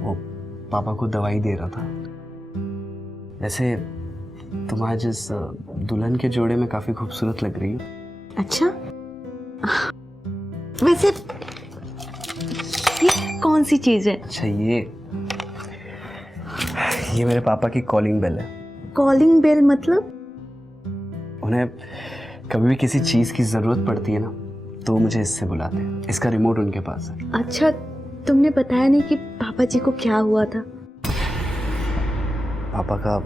वो पापा को दवाई दे रहा था। वैसे तुम आज इस दुल्हन के जोड़े में काफी खूबसूरत लग रही हो। अच्छा, वैसे ये कौन सी चीज है? अच्छा, ये मेरे पापा की कॉलिंग बेल है। कॉलिंग बेल मतलब? उन्हें कभी भी किसी चीज की जरूरत पड़ती है ना तो मुझे इससे बुलाते हैं। इसका रिमोट उनके पास है। अच्छा, तुमने बताया नहीं कि पापा जी को क्या हुआ था? पापा का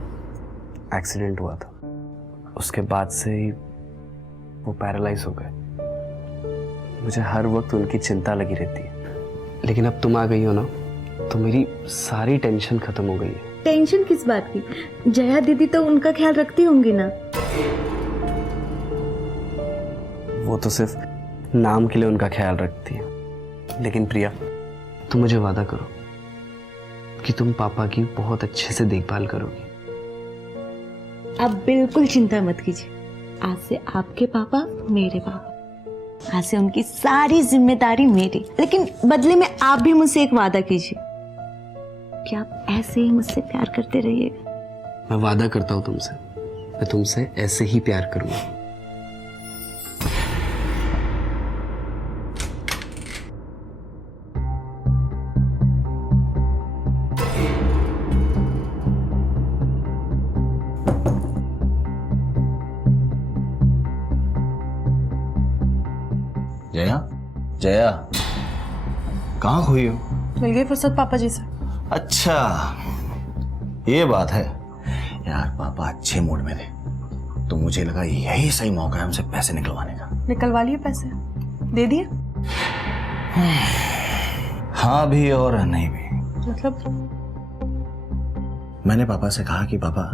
एक्सीडेंट हुआ था, उसके बाद से ही वो पैरालाइज हो गए। मुझे हर वक्त उनकी चिंता लगी रहती है, लेकिन अब तुम आ गई हो ना तो मेरी सारी टेंशन खत्म हो गई है। टेंशन किस बात की? जया दीदी तो उनका ख्याल रखती होंगी ना। वो तो सिर्फ नाम के लिए उनका ख्याल रखती है, लेकिन प्रिया तुम मुझे वादा करो कि तुम पापा की बहुत अच्छे से देखभाल करोगी। आप बिल्कुल चिंता मत कीजिए। आज से आपके पापा मेरे पापा, आज से उनकी सारी जिम्मेदारी मेरी। लेकिन बदले में आप भी मुझसे एक वादा कीजिए कि आप ऐसे ही मुझसे प्यार करते रहिएगा। मैं वादा करता हूँ तुमसे, मैं तुमसे ऐसे ही प्यार करूंगा। जया, जया, कहाँ खोई हो? मिल गई फुर्सत पापा जी से। अच्छा, ये बात है। यार पापा अच्छे मूड में थे तो मुझे लगा यही सही मौका है हमसे पैसे निकलवाने का। निकलवा लिए पैसे? दे दिए? हाँ भी और नहीं भी। मतलब? मैंने पापा से कहा कि पापा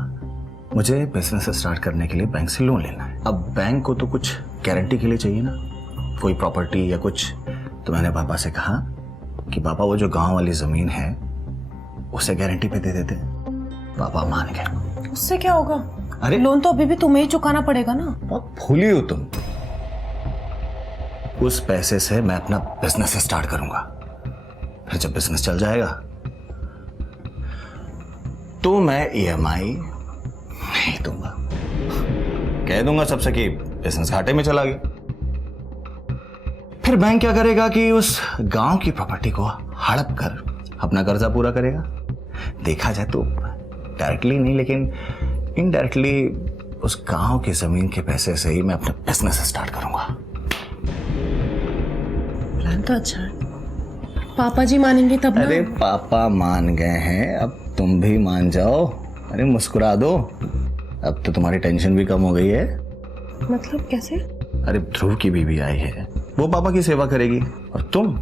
मुझे बिजनेस स्टार्ट करने के लिए बैंक से लोन लेना है। अब बैंक को तो कुछ गारंटी के लिए चाहिए ना, कोई प्रॉपर्टी या कुछ। तो मैंने पापा से कहा कि पापा वो जो गांव वाली जमीन है उसे गारंटी पे दे देते। पापा मान गए। उससे क्या होगा? अरे लोन तो अभी भी तुम्हें ही चुकाना पड़ेगा ना। बहुत भूली हो तुम। उस पैसे से मैं अपना बिजनेस स्टार्ट करूंगा, फिर जब बिजनेस चल जाएगा तो मैं ईएमआई नहीं दूंगा, कह दूंगा सबसे कि बिजनेस घाटे में चला गया। फिर बैंक क्या करेगा कि उस गांव की प्रॉपर्टी को हड़प कर अपना कर्जा पूरा करेगा। देखा जाए तो डायरेक्टली नहीं लेकिन इनडायरेक्टली उस गांव की जमीन के पैसे से ही मैं अपना बिजनेस स्टार्ट करूंगा। प्लान तो अच्छा है। पापा जी मानेंगे तब ना। अरे पापा मान गए हैं, अब तुम भी मान जाओ। अरे मुस्कुरा दो, अब तो तुम्हारी टेंशन भी कम हो गई है। मतलब कैसे? अरे ध्रुव की बीवी आई है, वो पापा की सेवा करेगी और तुम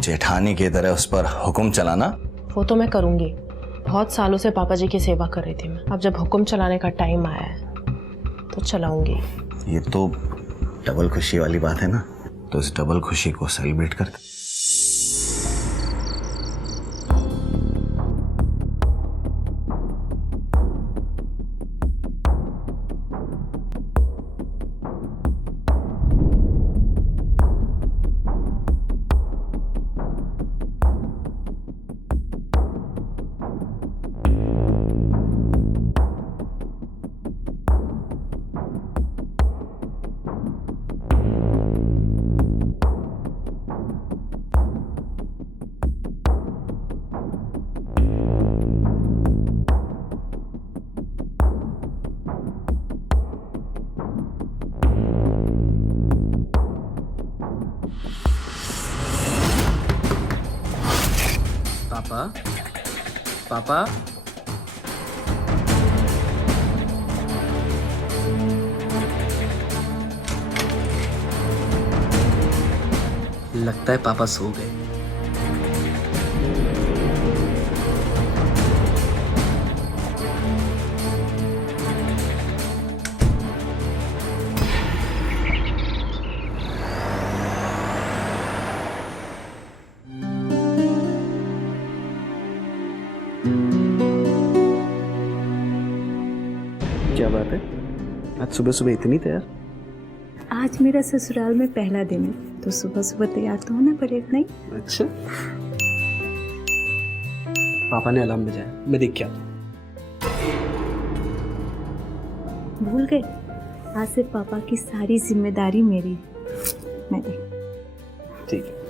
जेठानी की तरह उस पर हुक्म चलाना। वो तो मैं करूंगी, बहुत सालों से पापा जी की सेवा कर रही थी मैं। अब जब हुक्म चलाने का टाइम आया है तो चलाऊंगी। ये तो डबल खुशी वाली बात है ना, तो इस डबल खुशी को सेलिब्रेट करते। पापा, पापा, लगता है पापा सो गए। क्या बात है, आज सुबह सुबह इतनी तैयार? आज मेरा ससुराल में पहला दिन है तो सुबह सुबह तैयार तो होना पड़ेगा नहीं? अच्छा, पापा ने अलार्म बजाया, मैं देख के आता हूँ। भूल गए? आज से पापा की सारी जिम्मेदारी मेरी। मैं देख। ठीक है।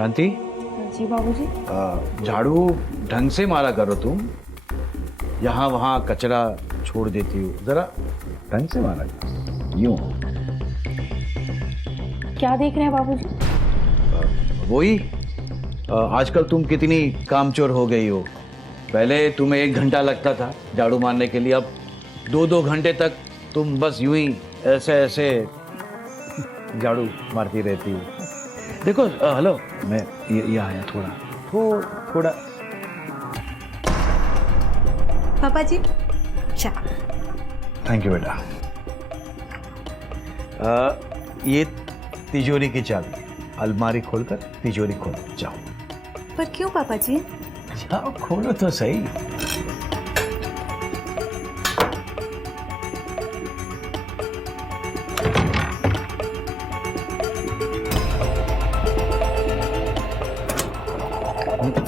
शांति, जी बाबूजी। झाड़ू ढंग से मारा करो तुम, यहाँ वहाँ कचरा छोड़ देती हो, जरा ढंग से मारा करो। यूं क्या देख रहे हैं बाबूजी? वही आजकल तुम कितनी कामचोर हो गई हो। पहले तुम्हें 1 घंटा लगता था झाड़ू मारने के लिए, अब 2-2 घंटे तक तुम बस यूं ही ऐसे ऐसे झाड़ू मारती रहती हो। देखो हेलो, मैं ये आया थोड़ा पापा जी थैंक यू बेटा। ये तिजोरी की चाबी, अलमारी खोलकर तिजोरी खोलो, जाओ। पर क्यों पापा जी? जाओ खोलो तो सही।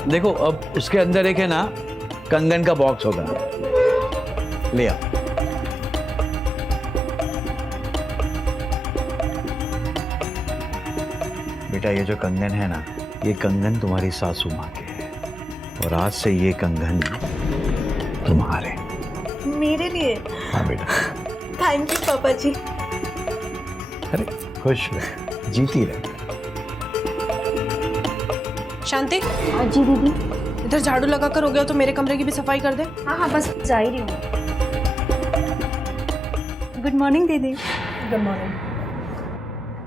देखो अब उसके अंदर एक है ना कंगन का बॉक्स होगा, ले आओ। बेटा ये जो कंगन है ना, ये कंगन तुम्हारी सासू माँ के है, और आज से ये कंगन तुम्हारे। मेरे लिए? हाँ बेटा। थैंक यू पापा जी। अरे खुश रहे, जीती रहे। शांति, जी दीदी। इधर झाड़ू लगा कर हो गया तो मेरे कमरे की भी सफाई कर दे। हाँ बस जा ही रही हूँ। गुड मॉर्निंग दीदी। Good morning.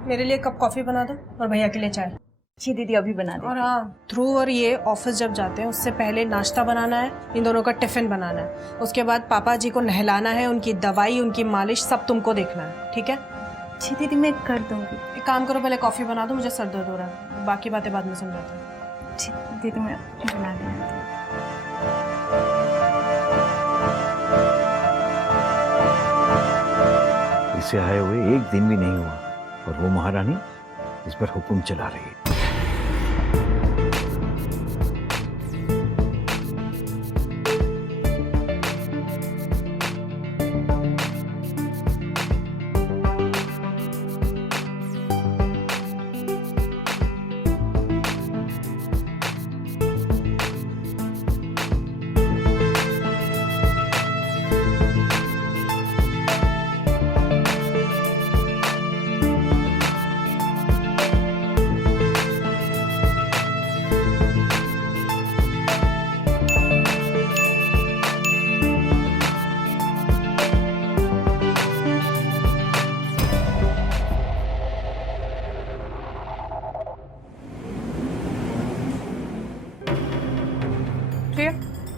मेरे लिए कप कॉफी बना दो और भैया के लिए चाय। जी दीदी, अभी बना दे। और हाँ, ध्रुव और ये ऑफिस जब जाते हैं उससे पहले नाश्ता बनाना है, इन दोनों का टिफिन बनाना है। उसके बाद पापा जी को नहलाना है, उनकी दवाई, उनकी मालिश सब तुमको देखना है, ठीक है? जी दीदी, मैं कर दूंगी। एक काम करो, पहले कॉफी बना दो, मुझे सर दर्द हो रहा है, बाकी बातें बाद में समझाते हैं। जी दीदी, मैं बना देती हूँ। इसे आए हुए 1 दिन भी नहीं हुआ और वो महारानी इस पर हुक्म चला रही है।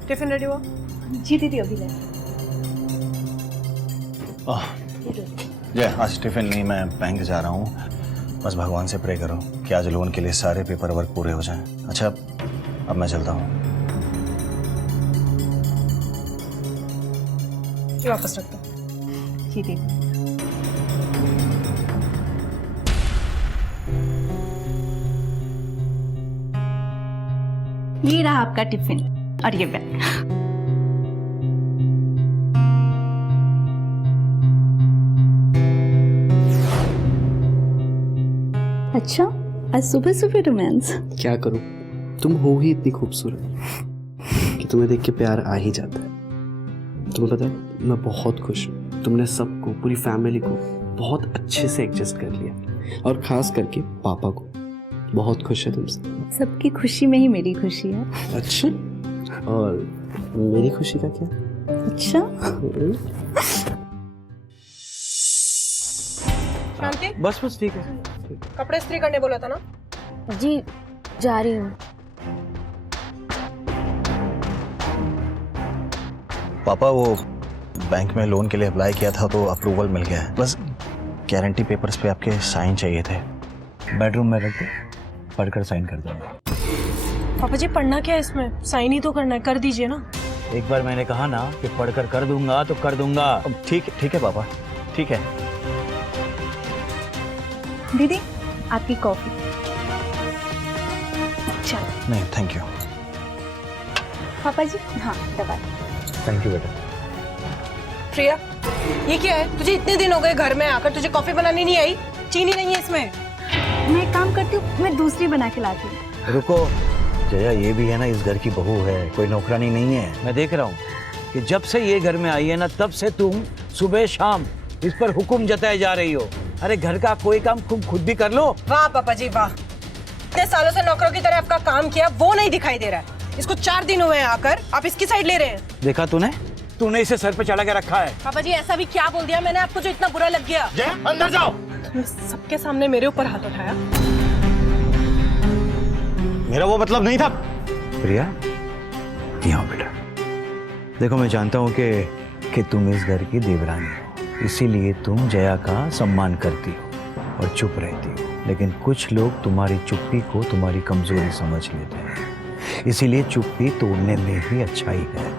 टिफिन रेडी हुआ? जी दीदी, अभी ले। ये आज टिफिन नहीं, मैं बैंक जा रहा हूँ। बस भगवान से प्रे करो कि आज लोन के लिए सारे पेपर वर्क पूरे हो जाएं। अच्छा अब मैं चलता हूँ। ये वापस रख दो। जी दीदी। ये रहा आपका टिफिन और ये बैग। अच्छा, आज सुबह सुबह रोमांस? क्या करूं, तुम हो ही इतनी खूबसूरत कि तुम्हें देख के प्यार आ ही जाता है। तुम्हें पता है, मैं बहुत खुश हूँ। तुमने सबको, पूरी फैमिली को बहुत अच्छे से एडजस्ट कर लिया, और खास करके पापा को। बहुत खुश है तुमसे। सबकी खुशी में ही मेरी खुशी है। अच्छा, और मेरी खुशी का क्या? अच्छा, शांति, बस ठीक है। कपड़े इस्त्री करने बोला था ना? जी जा रही हूँ। पापा वो बैंक में लोन के लिए अप्लाई किया था तो अप्रूवल मिल गया है, बस गारंटी पेपर्स पे आपके साइन चाहिए थे। बेडरूम में रख दो, पढ़कर साइन कर दूंगा। पापा जी पढ़ना क्या है इसमें? साइन ही तो करना है, कर दीजिए ना। एक बार मैंने कहा ना कि पढ़कर कर दूंगा तो कर दूंगा। ठीक है पापा, ठीक है। दीदी आपकी कॉफी। चलो। नहीं थैंक यू। पापा जी, हाँ दबाए। थैंक यू बेटा। प्रिया, ये क्या है? तुझे इतने दिन हो गए घर में आकर, तुझे कॉफी बनानी नहीं आई? चीनी नहीं है इसमें। मैं एक काम करती हूँ, मैं दूसरी बना के लाती हूँ। रुको जया, ये भी है ना इस घर की बहू है, कोई नौकरानी नहीं है। मैं देख रहा हूँ कि जब से ये घर में आई है ना, तब से तुम सुबह शाम इस पर हुक्म जताए जा रही हो। अरे घर का कोई काम तुम खुद भी कर लो। वाह पापा जी वाह, इतने सालों से नौकरों की तरह आपका काम किया, वो नहीं दिखाई दे रहा है। इसको 4 दिन हुए हैं आकर, आप इसकी साइड ले रहे हैं। देखा तूने इसे सर पे चढ़ा के रखा है। पापा जी ऐसा भी क्या बोल दिया मैंने आपको जो इतना बुरा लग गया? अंदर जाओ। तुमने सबके सामने मेरे ऊपर हाथ उठाया। मेरा वो मतलब नहीं था। प्रिया, यहाँ बेटा, देखो मैं जानता हूँ कि तुम इस घर की देवरानी हो, इसीलिए तुम जया का सम्मान करती हो और चुप रहती हो। लेकिन कुछ लोग तुम्हारी चुप्पी को तुम्हारी कमजोरी समझ लेते हैं, इसीलिए चुप्पी तोड़ने में ही अच्छाई है,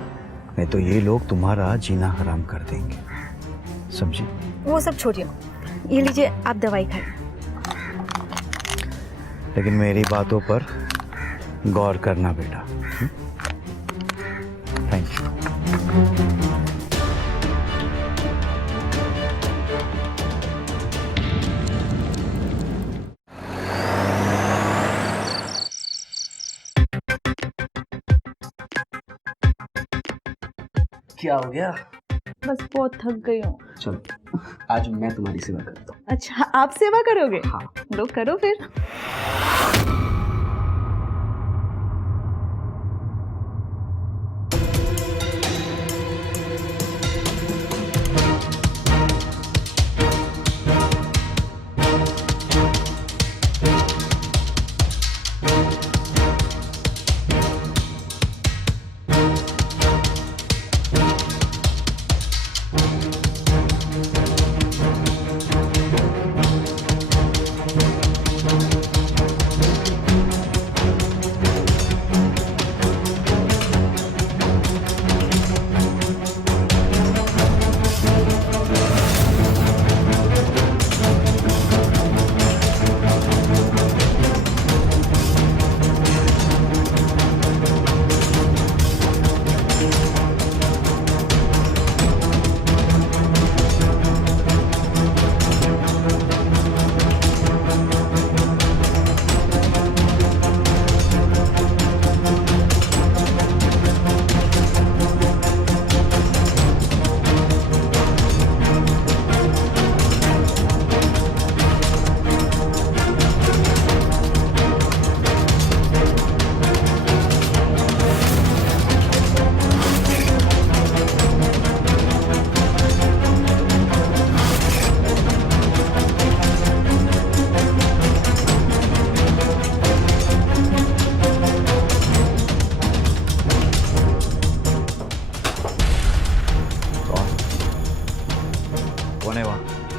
नहीं तो ये लोग तुम्हारा जीना हराम कर देंगे, समझी? वो सब छोड़िए, ये लीजिए आप दवाई खाइए। लेकिन मेरी बातों पर गौर करना बेटा। Thank you. क्या हो गया? बस बहुत थक गई हूँ। चलो आज मैं तुम्हारी सेवा करता हूँ। अच्छा आप सेवा करोगे? हाँ। लो करो फिर।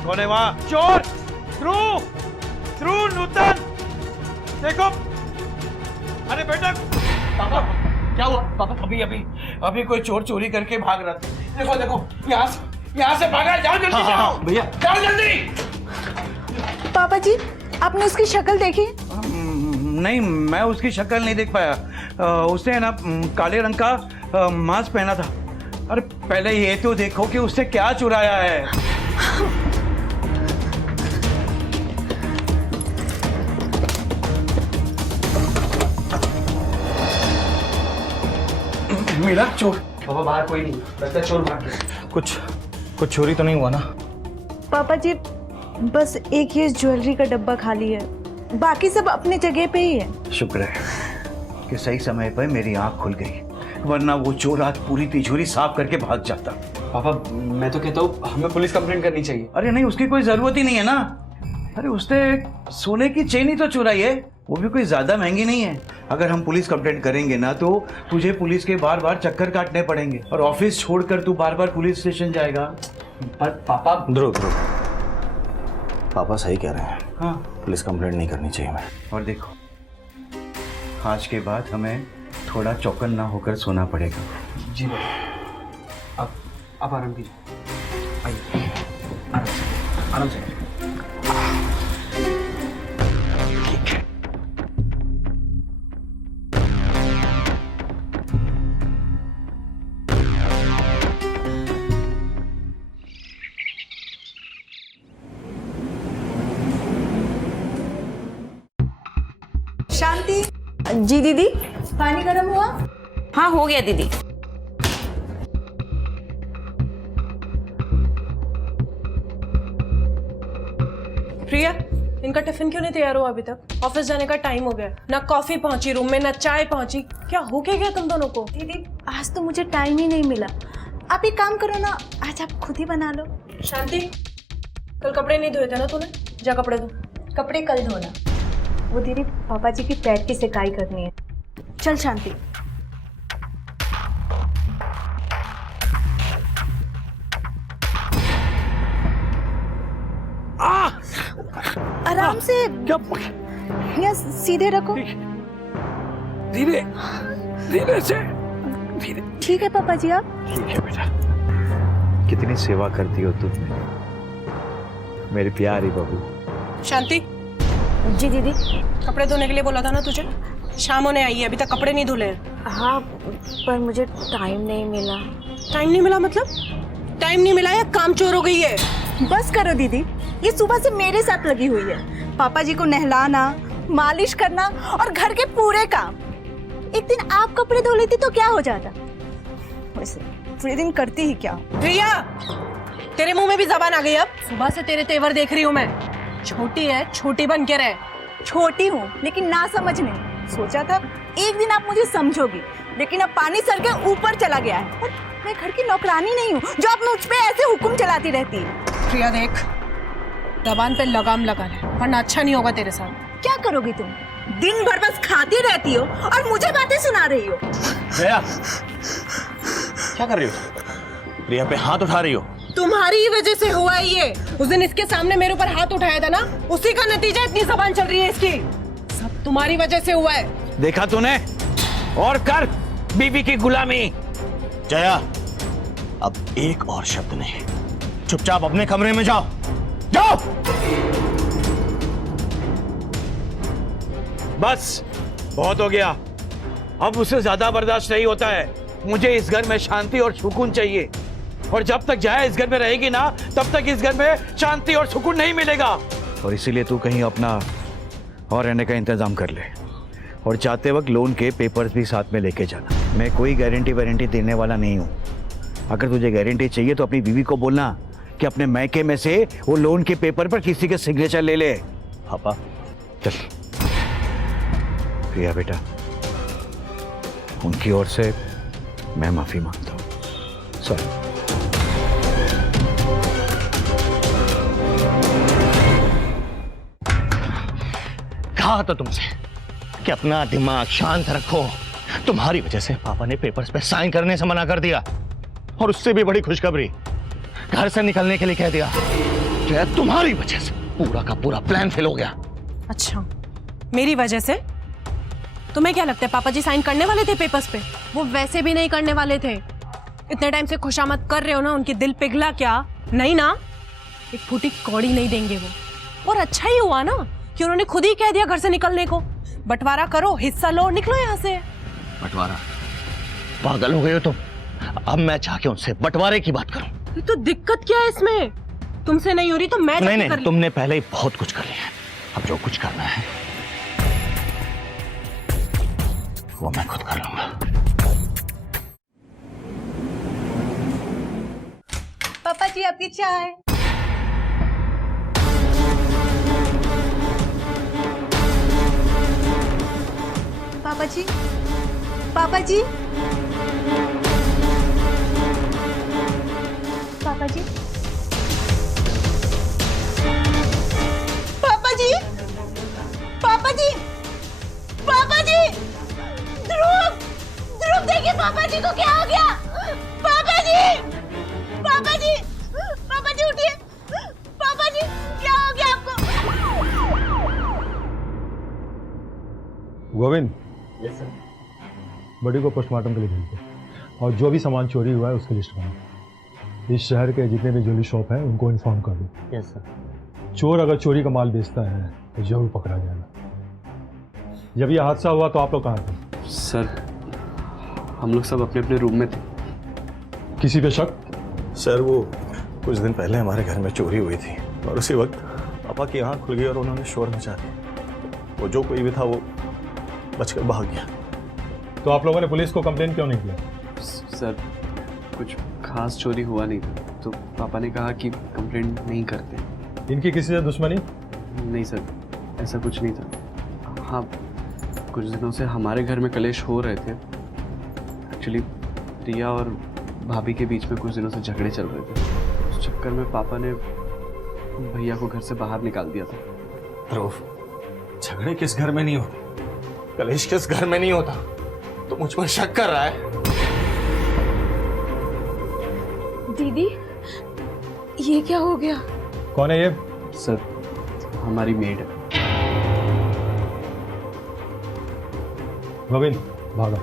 कौन है वहां? चोर! ध्रुव नूतन, देखो। अरे बेटा, पापा क्या हुआ? पापा अभी कोई चोर चोरी करके भाग रहा था। देखो यहाँ से भागा। जाओ जल्दी। हाँ, भैया जाओ जल्दी। पापा जी आपने उसकी शक्ल देखी? नहीं, मैं उसकी शक्ल नहीं देख पाया। उसने ना काले रंग का मास्क पहना था। अरे पहले ये तो देखो कि उसने क्या चुराया है। मिला चोर? पापा बाहर कोई नहीं, लगता है चोर भाग गया। कुछ चोरी तो नहीं हुआ ना? पापा जी बस एक ही ज्वेलरी का डब्बा खाली है, बाकी सब अपनी जगह पे ही है। शुक्र है कि सही समय पर मेरी आंख खुल गई, वरना वो चोर आज पूरी तिजोरी साफ करके भाग जाता। पापा मैं तो कहता हूँ हमें पुलिस कंप्लेंट करनी चाहिए। अरे नहीं, उसकी कोई जरूरत ही नहीं है ना। अरे उसने सोने की चेन ही तो चुराई है, वो भी कोई ज्यादा महंगी नहीं है। अगर हम पुलिस कंप्लेंट करेंगे ना तो तुझे पुलिस के बार बार चक्कर काटने पड़ेंगे और ऑफिस छोड़कर तू बार बार पुलिस स्टेशन जाएगा। पर पापा ध्रुव पापा सही कह रहे हैं। हाँ, पुलिस कंप्लेंट नहीं करनी चाहिए मैं। और देखो आज के बाद हमें थोड़ा चौकन ना होकर सोना पड़ेगा। जी बाबा, आप आराम कीजिए। आइए आराम से। शांति, जी दीदी, पानी गर्म हुआ? हाँ हो गया दीदी। प्रिया, इनका टिफिन क्यों नहीं तैयार हुआ अभी तक? ऑफिस जाने का टाइम हो गया, ना कॉफी पहुंची रूम में, ना चाय पहुंची। क्या हो क्या गया तुम दोनों को? दीदी आज तो मुझे टाइम ही नहीं मिला। आप एक काम करो ना, आज आप खुद ही बना लो। शांति, कल कपड़े नहीं धोए थे ना तूने? जा कपड़े धो। कपड़े कल धोना, वो दीदी पापा जी की पैर की सिकाई करनी है। चल शांति। आराम से, या सीधे रखो। धीरे धीरे से, धीरे। ठीक है पापा जी, आप ठीक है बेटा। कितनी सेवा करती हो तुम मेरी प्यारी बहू। शांति। जी दीदी। कपड़े धोने के लिए बोला था ना तुझे? शाम होने आई है, अभी तक कपड़े नहीं धुले। हाँ पर मुझे टाइम नहीं मिला। टाइम नहीं मिला मतलब? टाइम नहीं मिला या काम चोर हो गई है? बस करो दीदी, ये सुबह से मेरे साथ लगी हुई है। पापा जी को नहलाना, मालिश करना और घर के पूरे काम। एक दिन आप कपड़े धो लेती तो क्या हो जाता? वैसे पूरे दिन करती ही क्या? प्रिया, तेरे मुंह में भी जबान आ गई अब। सुबह से तेरे तेवर देख रही हूँ मैं। छोटी है, छोटी बन के रहे। छोटी हूँ लेकिन ना समझ नहीं। सोचा था एक दिन आप मुझे समझोगी, लेकिन अब पानी सर के ऊपर चला गया है। और मैं घर की नौकरानी नहीं हूँ जो आप मुझ पे ऐसे हुक्म चलाती रहती है। प्रिया देख, जबान पे लगाम लगा ले, वरना अच्छा नहीं होगा तेरे साथ। क्या करोगी तुम? दिन भर बस खाती रहती हो और मुझे बातें सुना रही हो। जया, क्या कर रही हो? प्रिया पे हाथ उठा रही हो? तुम्हारी ही वजह से हुआ है ये। उस दिन इसके सामने मेरे ऊपर हाथ उठाया था ना, उसी का नतीजा इतनी जबान चल रही है इसकी। सब तुम्हारी वजह से हुआ है। देखा तूने? और कर बीबी की गुलामी। जया, अब एक और शब्द नहीं। चुपचाप अपने कमरे में जाओ, जाओ। बस बहुत हो गया, अब उससे ज्यादा बर्दाश्त नहीं होता है। मुझे इस घर में शांति और सुकून चाहिए, और जब तक जया इस घर में रहेगी ना, तब तक इस घर में शांति और सुकून नहीं मिलेगा। और इसीलिए तू कहीं अपना और रहने का इंतजाम कर ले, और जाते वक्त लोन के पेपर्स भी साथ में लेके जाना। मैं कोई गारंटी वारंटी देने वाला नहीं हूँ। अगर तुझे गारंटी चाहिए तो अपनी बीवी को बोलना कि अपने मैके में से वो लोन के पेपर पर किसी के सिग्नेचर ले ले। पापा चल। प्रिया बेटा, उनकी ओर से मैं माफी मांगता हूँ। सॉरी। कहा था तुमसे कि अपना दिमाग शांत रखो। तुम्हारी वजह से पापा ने पेपर्स पे साइन करने से मना कर दिया, और उससे भी बड़ी खुशखबरी, घर से निकलने के लिए कह दिया। तुम्हारी वजह से पूरा का पूरा प्लान फेल हो गया। अच्छा, मेरी वजह से? तुम्हें क्या लगता है पापा जी साइन करने वाले थे पेपर्स पे? वो वैसे भी नहीं करने वाले थे। इतने टाइम से खुशामद कर रहे हो ना, उनके दिल पिघला क्या? नहीं ना, एक फूटी कौड़ी नहीं देंगे वो। और अच्छा ही हुआ ना कि उन्होंने खुद ही कह दिया घर से निकलने को। बंटवारा करो, हिस्सा लो, निकलो यहाँ से। बंटवारा? पागल हो गए हो तुम? अब मैं जाके उनसे बंटवारे की बात करूं? तो दिक्कत क्या है इसमें? तुमसे नहीं हो रही तो मैं नहीं, तुमने पहले ही बहुत कुछ कर लिया है। अब जो कुछ करना है वो मैं खुद कर लूंगा। पापा जी आपकी चाय। पापा जी, पापा जी, पापा जी, पापा जी, पापा जी, पापा जी, ध्रुव, ध्रुव देखिए पापा जी को क्या हो गया? पापा जी, पापा जी, पापा जी उठिए। पापा जी क्या हो गया आपको? गोविंद, बड़ी को पोस्टमार्टम के लिए भेज दो, और जो भी सामान चोरी हुआ है उसकी लिस्ट बनाओ। इस शहर के जितने भी ज्वेलरी शॉप हैं उनको इन्फॉर्म कर दो। Yes sir. चोर अगर चोरी का माल बेचता है तो जरूर पकड़ा जाएगा। जब यह हादसा हुआ तो आप लोग कहाँ थे? सर, हम लोग सब अपने अपने रूम में थे। किसी पे शक? सर, वो कुछ दिन पहले हमारे घर में चोरी हुई थी, और उसी वक्त पापा की आंख खुल गई और उन्होंने शोर मचा दिया। वो जो कोई भी था वो बचकर भाग गया। तो आप लोगों ने पुलिस को कंप्लेन क्यों नहीं किया? सर कुछ खास चोरी हुआ नहीं था, तो पापा ने कहा कि कंप्लेंट नहीं करते। इनकी किसी से दुश्मनी? नहीं सर, ऐसा कुछ नहीं था। हाँ, कुछ दिनों से हमारे घर में कलेश हो रहे थे। एक्चुअली रिया और भाभी के बीच में कुछ दिनों से झगड़े चल रहे थे। उस चक्कर में पापा ने भैया को घर से बाहर निकाल दिया था। ध्रुव, झगड़े किस घर में नहीं होते, कलेश किस घर में नहीं होता, तो मुझ पर शक कर रहा है? दीदी, ये क्या हो गया? कौन है ये? सर, हमारी मेड है। गोविंद भागा।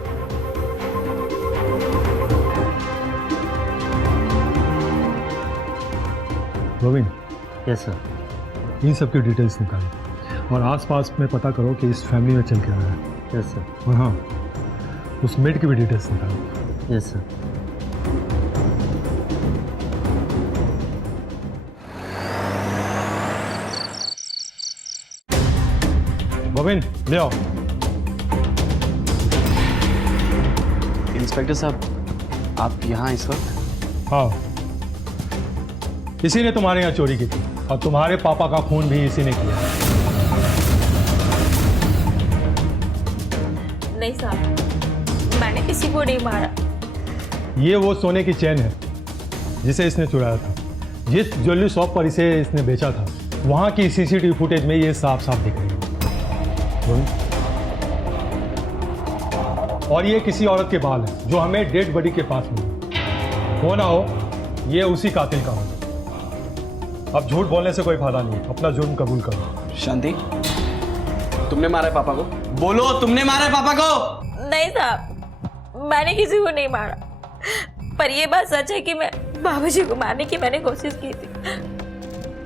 गोविंद। Yes sir. इन सब की डिटेल्स निकालो और आसपास में पता करो कि इस फैमिली में चल क्या रहा है। Yes sir. और हाँ, उस मेड की भी डिटेल्स निकालो। Yes sir. गोविंद ले आओ। इंस्पेक्टर साहब, आप यहाँ इस वक्त? हाँ, इसी ने तुम्हारे यहाँ चोरी की थी और तुम्हारे पापा का खून भी इसी ने किया। नहीं साहब, मैंने किसी को नहीं मारा। ये वो सोने की चेन है जिसे इसने चुराया था। जिस ज्वेलरी शॉप पर इसे इसने बेचा था, वहां की सीसीटीवी फुटेज में ये साफ साफ दिख रही है। और ये किसी औरत के बाल है जो हमें डेड बॉडी के पास मिली। हो ना हो, ये उसी कातिल का हो। अब झूठ बोलने से कोई फायदा नहीं, अपना जुर्म कबूल करो। शांति, तुमने मारा है पापा को? बोलो, तुमने मारा है पापा को? नहीं साहब, मैंने किसी को नहीं मारा। पर ये बात सच है कि मैं बाबूजी को मारने की मैंने कोशिश की थी,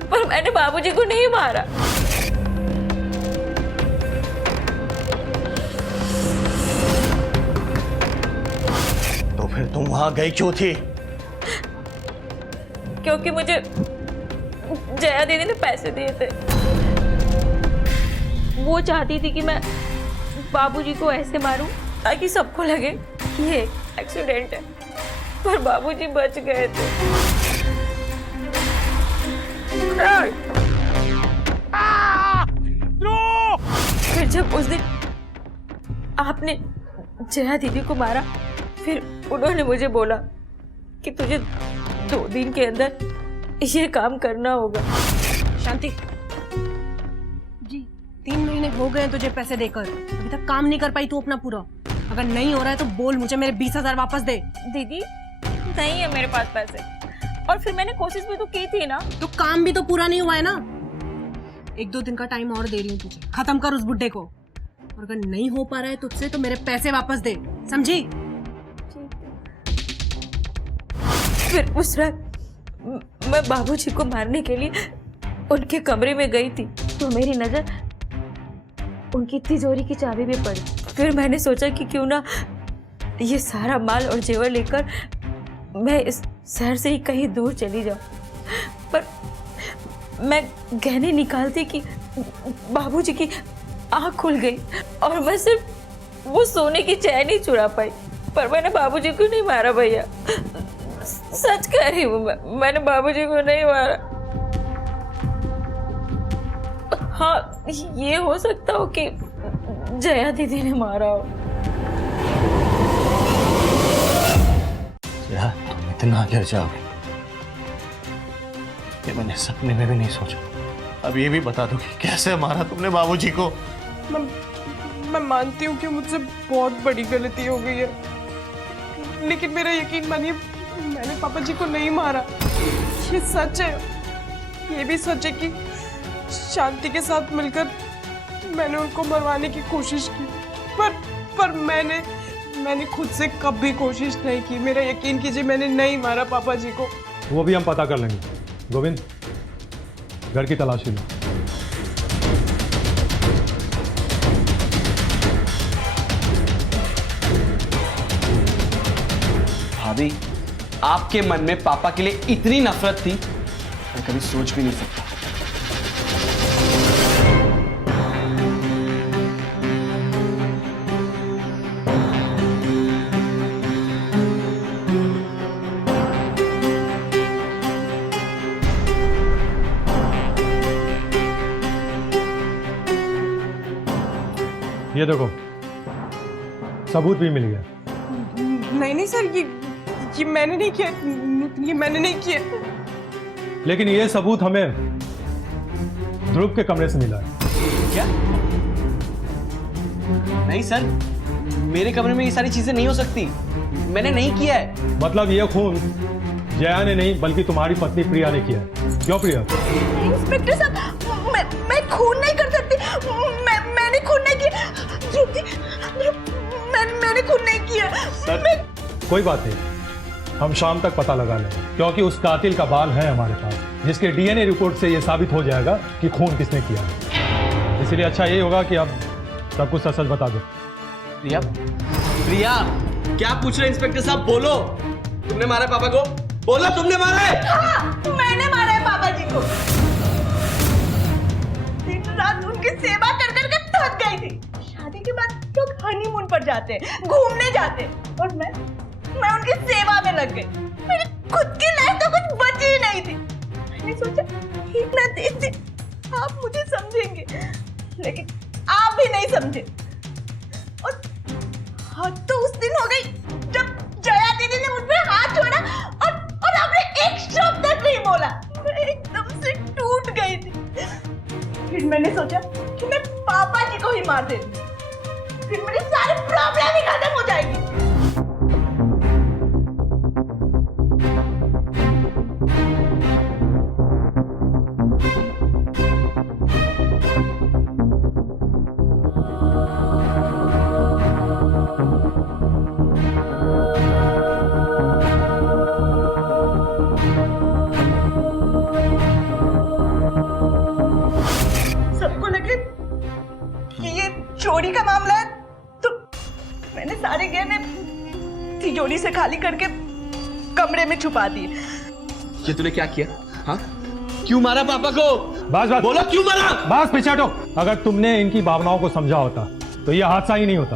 पर मैंने बाबूजी को नहीं मारा। तो फिर तुम वहां गई क्यों थी? क्योंकि मुझे जया दीदी ने पैसे दिए थे। वो चाहती थी कि मैं बाबूजी को ऐसे मारूं ताकि सबको लगे कि ये एक्सीडेंट है, पर बाबूजी बच गए थे। फिर जब उस दिन आपने जया दीदी को मारा, फिर उन्होंने मुझे बोला कि तुझे 2 दिन के अंदर ये काम करना होगा। शांति जी, 3 महीने हो गए तुझे पैसे देकर, अभी तक काम नहीं कर पाई तू अपना पूरा। अगर नहीं हो रहा है तो बोल, मुझे मेरे 20,000 वापस दे। दीदी, नहीं है मेरे पास पैसे, और फिर मैंने कोशिश भी तो की थी ना। तो काम भी तो पूरा नहीं हुआ है ना। 1-2 दिन का टाइम और दे रही हूँ तुझे, खत्म कर उस बुड्ढे को। और अगर नहीं हो पा रहा है तुझसे तो मेरे पैसे वापस दे, समझी? फिर उस रात मैं बाबूजी को मारने के लिए उनके कमरे में गई थी, तो मेरी नजर उनकी तिजोरी की चाबी भी पड़ी। फिर मैंने सोचा कि क्यों ना ये सारा माल और जेवर लेकर मैं इस शहर से ही कहीं दूर चली जाऊं। पर मैं गहने निकालती कि बाबूजी की आंख खुल गई और मैं सिर्फ वो सोने की चैन ही चुरा पाई। पर मैंने बाबूजी को नहीं मारा भैया, सच कह रही हूँ, मैंने बाबूजी को नहीं मारा। हाँ, ये हो सकता हो कि जया दीदी ने मारा हो। जया, तुम इतना गिर जाओगे ये मैंने सपने में भी नहीं सोचा। अब ये भी बता दो कि कैसे मारा तुमने बाबूजी को? मैं मानती हूँ कि मुझसे बहुत बड़ी गलती हो गई है, लेकिन मेरा यकीन मानिए, मैंने पापा जी को नहीं मारा। ये सच है। ये भी सच है कि शांति के साथ मिलकर मैंने उनको मरवाने की कोशिश की, पर मैंने खुद से कभी कोशिश नहीं की। मेरा यकीन कीजिए, मैंने नहीं मारा पापा जी को। वो भी हम पता कर लेंगे। गोविंद, घर की तलाशी लो। भाभी, आपके मन में पापा के लिए इतनी नफरत थी, मैं कभी सोच भी नहीं सकता। ये देखो, सबूत भी मिल गया। नहीं सर, ये मैंने नहीं किया, ये मैंने नहीं किया। लेकिन ये सबूत हमें ध्रुव के कमरे से मिला है। क्या? नहीं सर, मेरे कमरे में ये सारी चीजें नहीं हो सकती, मैंने नहीं किया है। मतलब ये खून जया ने नहीं बल्कि तुम्हारी पत्नी प्रिया ने किया है। क्यों प्रिया? इंस्पेक्टर साहब, मैं खून नहीं कर सकती। मैंने खून नहीं किया। मैंने खून नहीं किया। कोई बात नहीं, हम शाम तक पता लगा लेंगे, क्योंकि उस कातिल का बाल है हमारे पास, जिसके डीएनए रिपोर्ट से ये साबित हो जाएगा कि खून किसने किया है। इसलिए अच्छा यही होगा कि अब सब कुछ सच बता दो। प्रिया, प्रिया, क्या पूछ रहे इंस्पेक्टर साहब? बोलो, तुमने मारा पापा को? बोलो, तुमने मारा है? हाँ, मैंने मारा है पापा जी को। दिन रात उनकी सेवा कर कर के थक गई थी। शादी के बाद लोग हनीमून पर जाते हैं, घूमने जाते हैं, और मैं उनकी सेवा में लग गई। मेरी खुद की लाइफ तो कुछ बची ही नहीं थी। मैंने सोचा इतना देर आप मुझे समझेंगे, लेकिन आप भी नहीं समझे। और हद तो उस दिन हो गई जब जया दीदी ने मुझ पे हाथ छोड़ा और आपने एक शब्द तक नहीं बोला। मैं एकदम से टूट गई थी। फिर मैंने सोचा कि मैं पापा जी को ही मार देती, फिर मेरी सारी प्रॉब्लम ही खत्म हो जाएगी। सबको लगे कि ये चोरी का मामला है, तो मैंने सारे गहने तिजोरी से खाली करके कमरे में छुपा दिए। ये तूने क्या किया? हाँ, क्यों मारा पापा को? बस बोलो, क्यों मारा? बस पीछे हटो। अगर तुमने इनकी भावनाओं को समझा होता तो ये हादसा ही नहीं होता।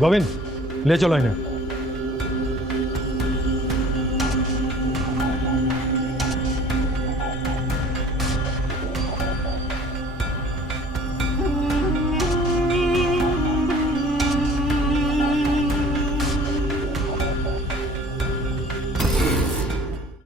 गोविंद, ले चलो इन्हें।